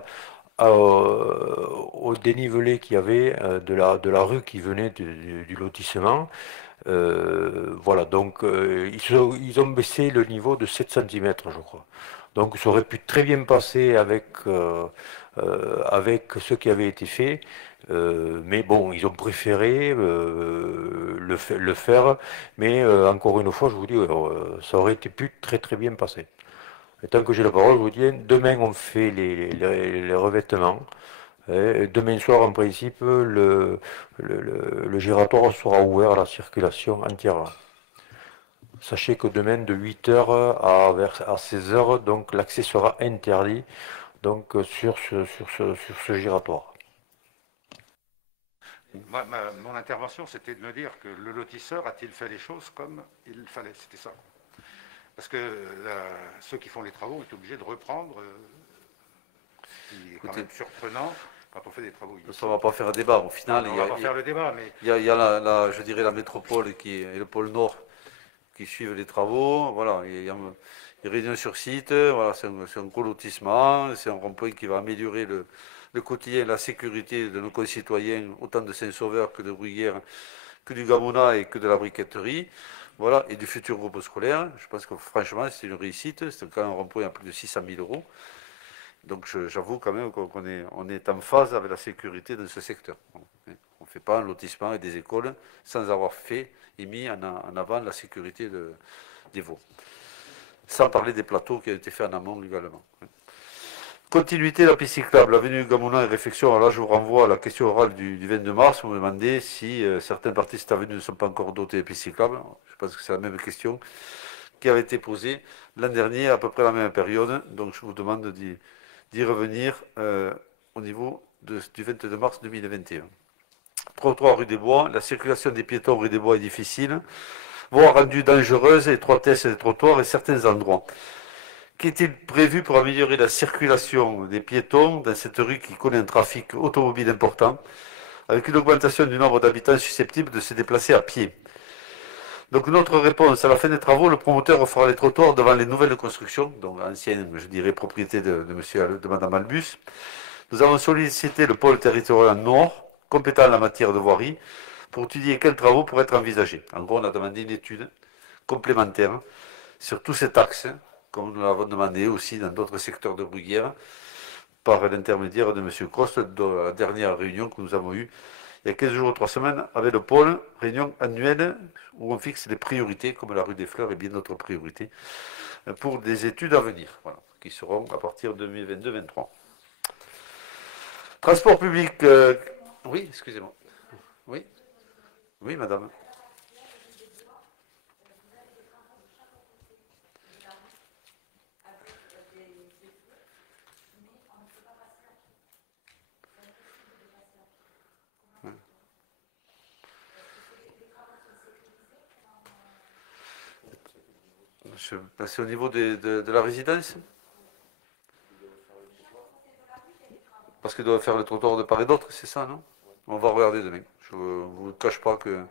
au dénivelé qu'il y avait de la rue qui venait du lotissement. Voilà, donc ils ont baissé le niveau de 7 cm, je crois. Donc ça aurait pu très bien passer avec ce qui avait été fait, mais bon, ils ont préféré le faire, mais encore une fois, je vous dis, ça aurait été pu très très bien passer. Et tant que j'ai la parole, je vous dis, demain on fait les revêtements. Et demain soir, en principe, le giratoire sera ouvert à la circulation entière. Sachez que demain, de 8h à 16h, donc l'accès sera interdit donc, sur ce giratoire. Mon intervention, c'était de me dire que le lotisseur a-t-il fait les choses comme il fallait? C'était ça. Parce que ceux qui font les travaux sont obligés de reprendre, ce qui est quand même surprenant quand on fait des travaux. Ça ne va pas faire un débat. Au final, on va pas faire le débat, mais il y a je dirais, la métropole et le pôle Nord qui suivent les travaux. Voilà, il y a une réunion sur site. Voilà, c'est un gros lotissement. C'est un rond-point qui va améliorer le quotidien, la sécurité de nos concitoyens, autant de Saint-Sauveur que de Bruyères, que du Gamona et que de la briqueterie. Voilà, et du futur groupe scolaire. Je pense que franchement, c'est une réussite. C'est quand même un rond-point à plus de 600 000 €. Donc j'avoue quand même qu'on est en phase avec la sécurité de ce secteur. On ne fait pas un lotissement et des écoles sans avoir fait et mis en avant la sécurité des veaux. Sans parler des plateaux qui ont été faits en amont également. Continuité de la piste cyclable, avenue Gamona et réflexion. Alors là, je vous renvoie à la question orale du 22 mars. Vous me demandez si certaines parties de cette avenue ne sont pas encore dotées de pistes cyclables. Je pense que c'est la même question qui avait été posée l'an dernier, à peu près la même période. Donc je vous demande d'y revenir au niveau du 22 mars 2021. trottoir rue des Bois, la circulation des piétons rue des Bois est difficile, voire rendue dangereuse, étroitesse des trottoirs et certains endroits. Qu'est-il prévu pour améliorer la circulation des piétons dans cette rue qui connaît un trafic automobile important, avec une augmentation du nombre d'habitants susceptibles de se déplacer à pied? Donc notre réponse, à la fin des travaux, le promoteur fera les trottoirs devant les nouvelles constructions, donc anciennes, je dirais, propriété de Madame Albus. Nous avons sollicité le pôle territorial Nord, compétent en la matière de voirie, pour étudier quels travaux pourraient être envisagés. En gros, on a demandé une étude complémentaire sur tous ces axes, comme nous l'avons demandé aussi dans d'autres secteurs de Bruguière, par l'intermédiaire de M. Coste, de la dernière réunion que nous avons eue il y a 15 jours ou 3 semaines avec le pôle, réunion annuelle où on fixe des priorités, comme la rue des Fleurs et bien d'autres priorités, pour des études à venir, voilà, qui seront à partir de 2022-2023. Transport public, oui, excusez-moi. Oui, oui, madame. C'est au niveau de la résidence? Parce qu'ils doivent faire le trottoir de part et d'autre, c'est ça, non? On va regarder demain. Je ne vous cache pas que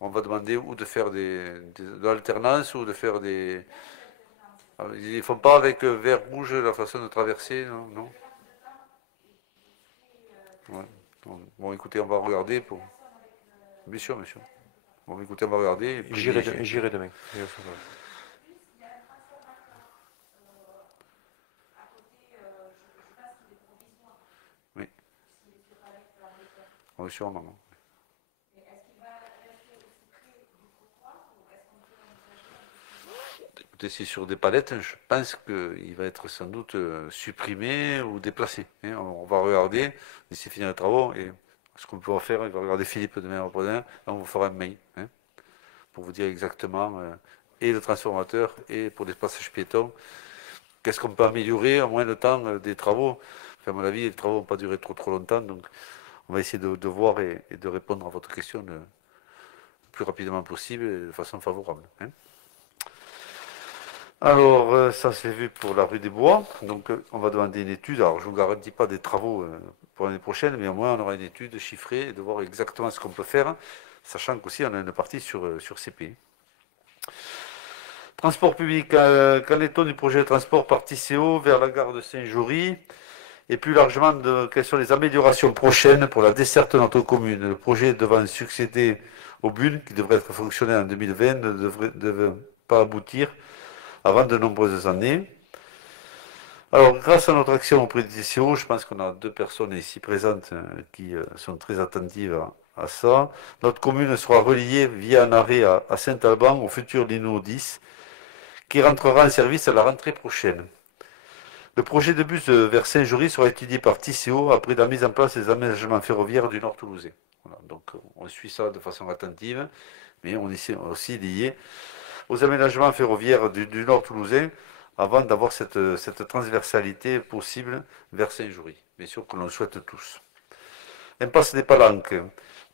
on va demander ou de faire de l'alternance ou de faire des... Ils ne font pas avec vert rouge la façon de traverser, non, non. Ouais. Bon, écoutez, on va regarder pour... Bien sûr, monsieur. Bon, écoutez, on va regarder. J'irai demain. Oui. Oui, sûrement. Écoutez, c'est sur des palettes, je pense qu'il va être sans doute supprimé ou déplacé. On va regarder, d'ici finir les travaux, et ce qu'on peut faire, il va regarder Philippe demain après-demain, et on vous fera un mail, pour vous dire exactement, et le transformateur, et pour l'espace piéton, qu'est-ce qu'on peut améliorer en moins de temps des travaux. Enfin, à mon avis, les travaux n'ont pas duré trop longtemps, donc on va essayer de voir et de répondre à votre question le plus rapidement possible et de façon favorable. Alors, ça c'est vu pour la rue des Bois, donc on va demander une étude. Alors, je ne vous garantis pas des travaux pour l'année prochaine, mais au moins on aura une étude chiffrée et de voir exactement ce qu'on peut faire, sachant qu'aussi on a une partie sur CP. Transport public, qu'en est-on du projet de transport par TCO vers la gare de Saint-Jory? Et plus largement, quelles sont les améliorations prochaines pour la desserte de notre commune? Le projet devant succéder au BUN, qui devrait être fonctionnel en 2020, ne devrait pas aboutir avant de nombreuses années. Alors, grâce à notre action auprès des TCO, je pense qu'on a 2 personnes ici présentes qui sont très attentives à ça. Notre commune sera reliée via un arrêt à Saint-Alban au futur Lino 10, qui rentrera en service à la rentrée prochaine. Le projet de bus vers Saint-Jory sera étudié par TCO après la mise en place des aménagements ferroviaires du Nord toulousain. Voilà, donc on suit ça de façon attentive, mais on est aussi lié aux aménagements ferroviaires du Nord toulousain avant d'avoir cette transversalité possible vers Saint-Jory. Bien sûr que l'on souhaite tous. Impasse des Palanques.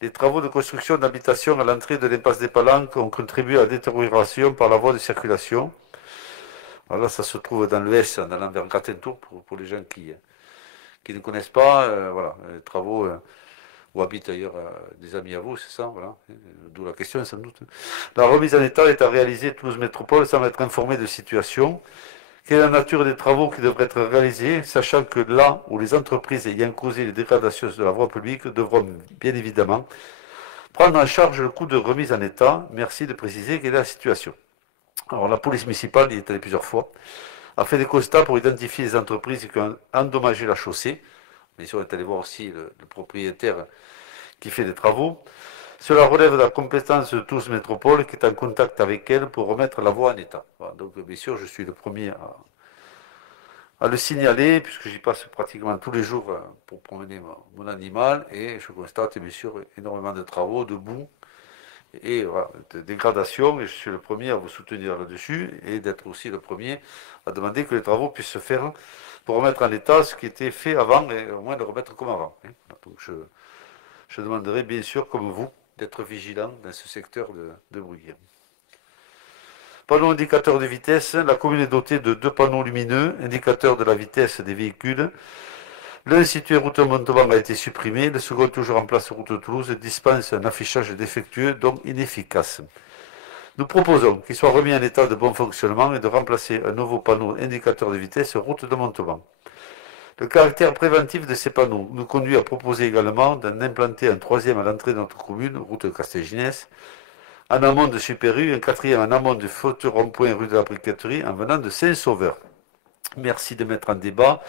Les travaux de construction d'habitation à l'entrée de l'impasse des Palanques ont contribué à la détérioration par la voie de circulation. Alors là, ça se trouve dans l'Ouest, en allant vers Gratentour, pour les gens qui ne connaissent pas. Voilà, les travaux où habitent d'ailleurs des amis à vous, c'est ça, voilà. D'où la question, sans doute. La remise en état est à réaliser Toulouse Métropole sans être informé de situation. Quelle est la nature des travaux qui devraient être réalisés, sachant que là où les entreprises ayant causé les dégradations de la voie publique devront bien évidemment prendre en charge le coût de remise en état. Merci de préciser quelle est la situation. Alors la police municipale y est allée plusieurs fois, a fait des constats pour identifier les entreprises qui ont endommagé la chaussée. Bien sûr, on est allé voir aussi le propriétaire qui fait des travaux. Cela relève de la compétence de Toulouse Métropole qui est en contact avec elle pour remettre la voie en état. Voilà, donc bien sûr, je suis le premier à le signaler, puisque j'y passe pratiquement tous les jours pour promener mon animal, et je constate bien sûr énormément de travaux, de boue, et voilà, de dégradation, et je suis le premier à vous soutenir là-dessus, et d'être aussi le premier à demander que les travaux puissent se faire pour remettre en état ce qui était fait avant, et au moins le remettre comme avant. Donc je demanderai bien sûr, comme vous, d'être vigilant dans ce secteur de Bruguière. Panneau indicateur de vitesse, la commune est dotée de 2 panneaux lumineux, indicateurs de la vitesse des véhicules. L'un situé route Montauban a été supprimé, le second toujours en place route de Toulouse dispense un affichage défectueux, donc inefficace. Nous proposons qu'il soit remis en état de bon fonctionnement et de remplacer un nouveau panneau indicateur de vitesse route de Montauban. Le caractère préventif de ces panneaux nous conduit à proposer également d'en implanter un troisième à l'entrée de notre commune, route de Castelginès, en amont de Super-U, un quatrième en amont du futur rond-point rue de la Briqueterie en venant de Saint-Sauveur. Merci de mettre en débat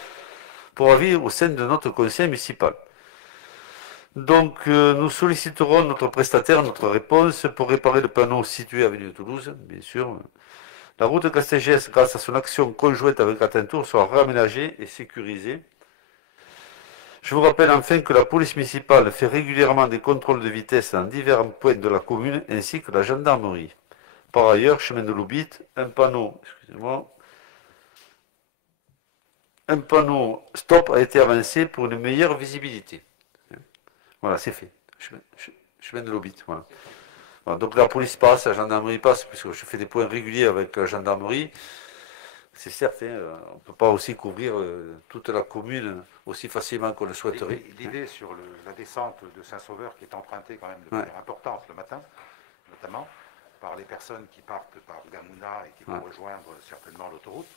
pour avis au sein de notre conseil municipal. Donc, nous solliciterons notre prestataire, notre réponse pour réparer le panneau situé avenue de Toulouse, bien sûr. La route de Castelginès, grâce à son action conjointe avec Attentour, sera réaménagée et sécurisée. Je vous rappelle enfin que la police municipale fait régulièrement des contrôles de vitesse dans divers points de la commune, ainsi que la gendarmerie. Par ailleurs, chemin de Loubit, un panneau stop a été avancé pour une meilleure visibilité. Voilà, c'est fait. Chemin de Loubit, voilà. Voilà, donc la police passe, la gendarmerie passe, puisque je fais des points réguliers avec la gendarmerie. C'est certain, on ne peut pas aussi couvrir toute la commune aussi facilement qu'on le souhaiterait. L'idée sur la descente de Saint-Sauveur qui est empruntée quand même de manière importante le matin, notamment par les personnes qui partent par Gamouna et qui vont rejoindre certainement l'autoroute,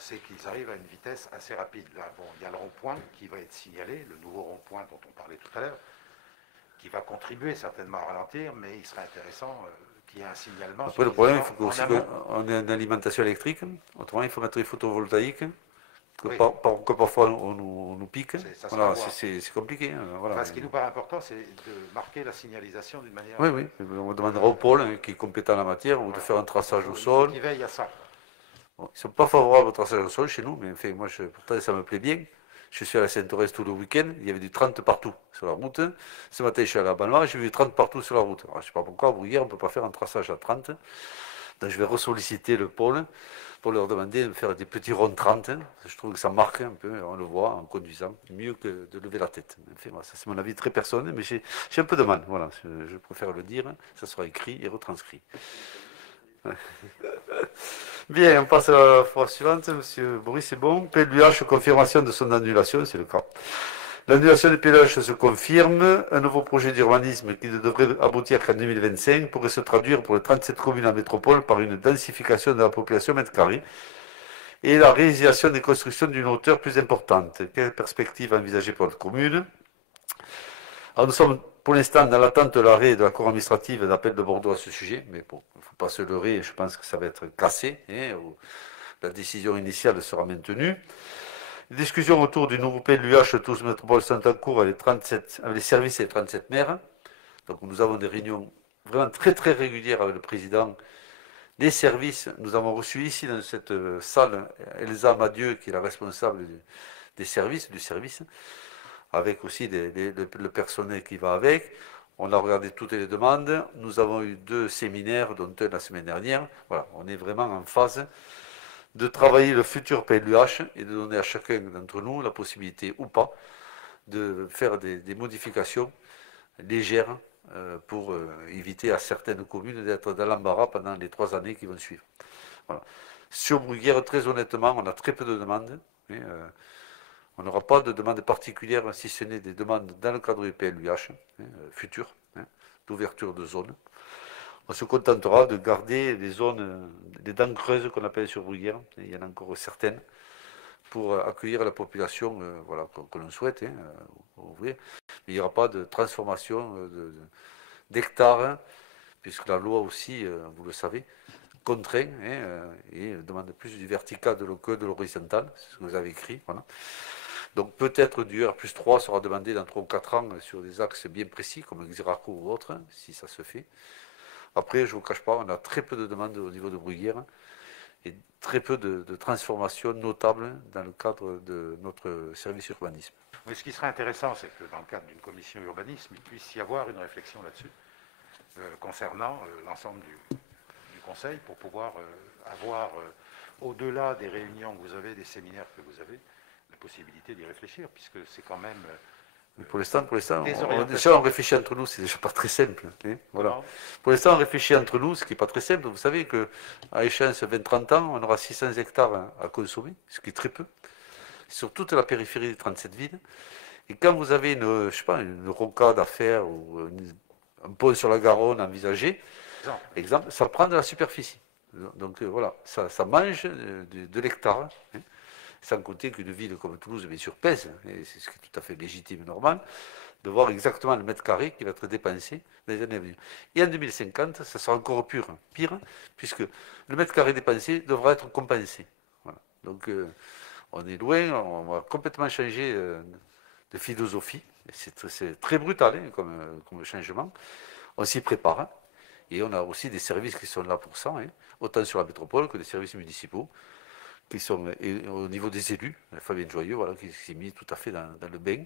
c'est qu'ils arrivent à une vitesse assez rapide. Là, bon, il y a le rond-point qui va être signalé, le nouveau rond-point dont on parlait tout à l'heure, qui va contribuer certainement à ralentir, mais il serait intéressant qu'il y ait un signalement. Après, le problème, il faut aussi qu'on ait une alimentation électrique. Autrement, il faut mettre les photovoltaïques, que parfois on nous pique. Voilà, c'est compliqué. Voilà. Enfin, ce qui nous paraît important, c'est de marquer la signalisation d'une manière... Oui. On demandera au pôle, qui est compétent en la matière, ou de faire un traçage au sol. Qui veille à ça. Bon, ils ne sont pas favorables au traçage au sol chez nous, mais enfin, moi, pourtant, ça me plaît bien. Je suis à la Sainte-Thérèse tout le week-end, il y avait du 30 partout sur la route. Ce matin, je suis à la Balma, j'ai vu du 30 partout sur la route. Alors, je ne sais pas pourquoi, à Bruguière, on ne peut pas faire un traçage à 30. Donc, je vais ressolliciter le pôle pour leur demander de faire des petits ronds 30. Je trouve que ça marque un peu, on le voit en conduisant, mieux que de lever la tête. Enfin, voilà, ça, c'est mon avis très personnel, mais j'ai un peu de mal. Voilà, je préfère le dire, ça sera écrit et retranscrit. Bien, on passe à la fois suivante. Monsieur Boris, c'est bon. PLUH, confirmation de son annulation, c'est le cas. L'annulation des PLUH se confirme. Un nouveau projet d'urbanisme qui ne devrait aboutir qu'en 2025 pourrait se traduire pour les 37 communes en métropole par une densification de la population mètre carré et la réalisation des constructions d'une hauteur plus importante. Quelle perspective envisagée pour notre commune? Alors, nous sommes pour l'instant dans l'attente de l'arrêt de la Cour administrative d'appel de Bordeaux à ce sujet, mais bon, il ne faut pas se leurrer, je pense que ça va être cassé, la décision initiale sera maintenue. Les discussions autour du nouveau PLUH Toulouse Métropole sont en cours avec les services et les 37 maires. Donc nous avons des réunions vraiment très très régulières avec le président des services. Nous avons reçu ici dans cette salle Elsa Madieu, qui est la responsable des services, du service, avec aussi le personnel qui va avec. On a regardé toutes les demandes. Nous avons eu 2 séminaires, dont un la semaine dernière. Voilà, on est vraiment en phase de travailler le futur PLUH et de donner à chacun d'entre nous la possibilité ou pas de faire des modifications légères pour éviter à certaines communes d'être dans l'embarras pendant les 3 années qui vont suivre. Voilà. Sur Bruguière, très honnêtement, on a très peu de demandes. On n'aura pas de demande particulière, si ce n'est des demandes dans le cadre du PLUH futur, d'ouverture de zones. On se contentera de garder les zones, les dents creuses qu'on appelle sur Bruguière, il y en a encore certaines, pour accueillir la population que l'on souhaite ouvrir. Mais il n'y aura pas de transformation d'hectares, puisque la loi aussi, vous le savez, contraint et demande plus du vertical que de l'horizontal, c'est ce que vous avez écrit. Voilà. Donc peut-être du R+3 sera demandé dans 3 ou 4 ans sur des axes bien précis, comme le Xiraco ou autre, si ça se fait. Après, je ne vous cache pas, on a très peu de demandes au niveau de Bruguière et très peu de transformations notables dans le cadre de notre service urbanisme. Mais ce qui serait intéressant, c'est que dans le cadre d'une commission urbanisme, il puisse y avoir une réflexion là-dessus, concernant l'ensemble du conseil, pour pouvoir avoir, au-delà des réunions que vous avez, des séminaires que vous avez, la possibilité d'y réfléchir, puisque c'est quand même Pour l'instant, orientations. déjà on réfléchit entre nous, c'est déjà pas très simple. Hein, voilà. Non. Pour l'instant, on réfléchit entre nous, ce qui n'est pas très simple. Vous savez qu'à échéance 20-30 ans, on aura 600 hectares à consommer, ce qui est très peu, sur toute la périphérie des 37 villes. Et quand vous avez je sais pas, une rocade à faire ou un pont sur la Garonne envisagé, exemple, ça prend de la superficie. Donc voilà, ça mange de l'hectare. Hein. Sans compter qu'une ville comme Toulouse, bien sûr, pèse, et c'est ce qui est tout à fait légitime et normal, de voir exactement le mètre carré qui va être dépensé dans les années à venir. Et en 2050, ça sera encore pire, puisque le mètre carré dépensé devra être compensé. Voilà. Donc on est loin, on va complètement changer de philosophie. C'est très brutal hein, comme changement. On s'y prépare. Hein, et on a aussi des services qui sont là pour ça, hein, autant sur la métropole que des services municipaux, qui sont au niveau des élus, Fabien Joyeux, voilà, qui s'est mis tout à fait dans le bain,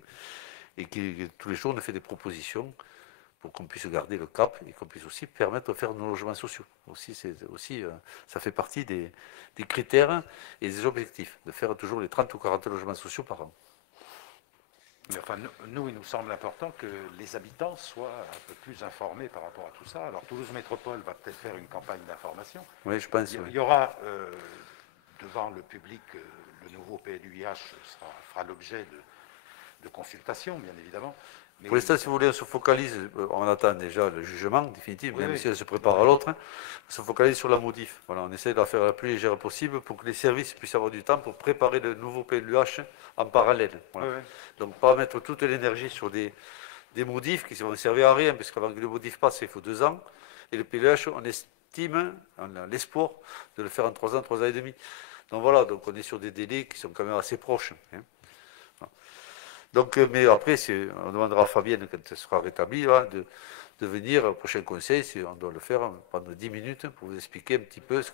et qui tous les jours nous fait des propositions pour qu'on puisse garder le cap et qu'on puisse aussi permettre de faire nos logements sociaux. Ça fait partie des critères et des objectifs, de faire toujours les 30 ou 40 logements sociaux par an. Mais enfin, nous, il nous semble important que les habitants soient un peu plus informés par rapport à tout ça. Alors, Toulouse Métropole va peut-être faire une campagne d'information. Oui, je pense. Il y aura devant le public, le nouveau PLUIH fera l'objet de consultations, bien évidemment. Mais pour l'instant, si vous voulez, on se focalise, on attend déjà le jugement définitif, oui, même si on se prépare à l'autre, hein, on se focalise sur la modif. Voilà, on essaie de la faire la plus légère possible pour que les services puissent avoir du temps pour préparer le nouveau PLUH en parallèle. Voilà. Donc, pas mettre toute l'énergie sur des modifs qui ne vont servir à rien, parce qu'avant que le modif passe, il faut 2 ans. Et le PLUH, on estime, on a l'espoir de le faire en 3 ans, 3 ans et demi. Donc voilà, donc on est sur des délais qui sont quand même assez proches. Hein. Donc, mais après, on demandera à Fabienne, quand elle sera rétablie, là, de venir au prochain conseil, on doit le faire pendant 10 minutes pour vous expliquer un petit peu ce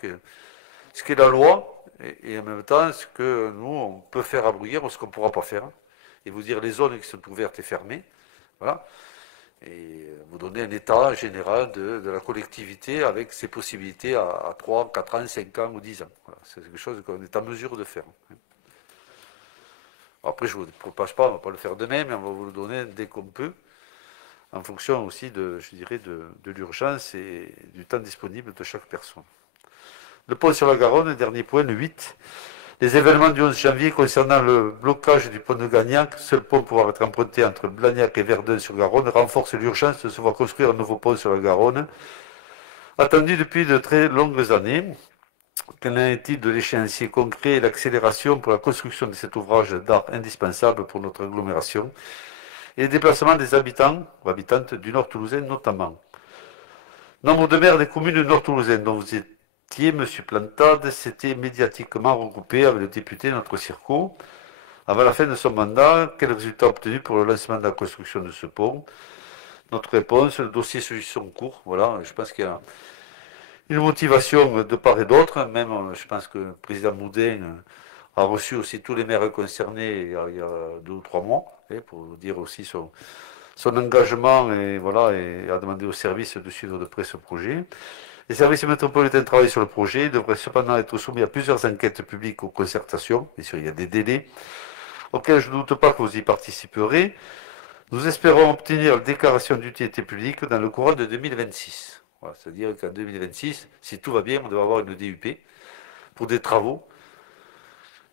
qu'est la loi et en même temps ce que nous, on peut faire à Bruyères ou ce qu'on ne pourra pas faire. Et vous dire les zones qui sont ouvertes et fermées. Voilà. Et vous donner un état général de la collectivité avec ses possibilités à 3, 4 ans, 5 ans ou 10 ans. Voilà. C'est quelque chose qu'on est en mesure de faire. Après, je ne vous propage pas, on ne va pas le faire demain, mais on va vous le donner dès qu'on peut, en fonction aussi de l'urgence et du temps disponible de chaque personne. Le pont sur la Garonne, dernier point, le 8. Les événements du 11 janvier concernant le blocage du pont de Gagnac, seul pont pouvoir être emprunté entre Blagnac et Verdun sur Garonne, renforce l'urgence de se voir construire un nouveau pont sur la Garonne, attendu depuis de très longues années. Qu'en est-il de l'échéancier concret et l'accélération pour la construction de cet ouvrage d'art indispensable pour notre agglomération et les déplacements des habitants ou habitantes du Nord Toulousain notamment. Nombre de maires des communes du Nord Toulousain dont vous étiez, M. Plantade, s'était médiatiquement regroupé avec le député de notre circo. Avant la fin de son mandat, quel résultat obtenu pour le lancement de la construction de ce pont? Notre réponse, le dossier suit son cours. Voilà, je pense qu'il y a une motivation de part et d'autre, même je pense que le président Moudin a reçu aussi tous les maires concernés il y a 2 ou 3 mois, pour dire aussi son engagement et a demandé aux services de suivre de près ce projet. Les services métropolitains travaillent sur le projet, devraient cependant être soumis à plusieurs enquêtes publiques ou concertations. Bien sûr, il y a des délais auxquels je ne doute pas que vous y participerez. Nous espérons obtenir la déclaration d'utilité publique dans le courant de 2026. Voilà, c'est-à-dire qu'en 2026, si tout va bien, on devrait avoir une DUP pour des travaux.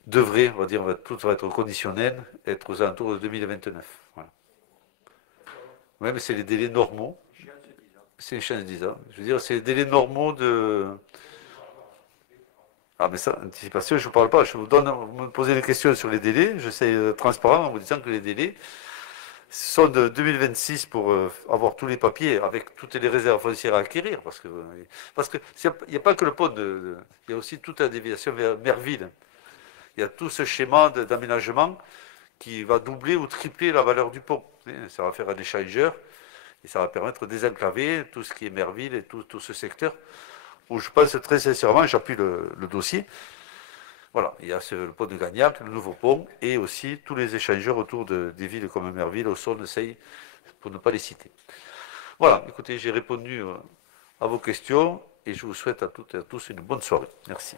Devrait, on va dire, tout va être conditionnel, être aux alentours de 2029. Voilà. Oui, mais c'est les délais normaux. C'est une chance de 10 ans. Je veux dire, c'est les délais normaux de... Ah, mais ça, anticipation, je ne vous parle pas. Vous me posez des questions sur les délais. Je suis transparent en vous disant que les délais sont de 2026 pour avoir tous les papiers avec toutes les réserves foncières à acquérir. Parce que il n'y a pas que le pont, il y a aussi toute la déviation vers Merville. Il y a tout ce schéma d'aménagement qui va doubler ou tripler la valeur du pont. Ça va faire un échangeur et ça va permettre de désenclaver tout ce qui est Merville et tout ce secteur où je pense très sincèrement, j'appuie le dossier. Voilà, il y a le pont de Gagnac, le nouveau pont, et aussi tous les échangeurs autour des villes comme Merville, Auxonne, Seille, pour ne pas les citer. Voilà, écoutez, j'ai répondu à vos questions, et je vous souhaite à toutes et à tous une bonne soirée. Merci.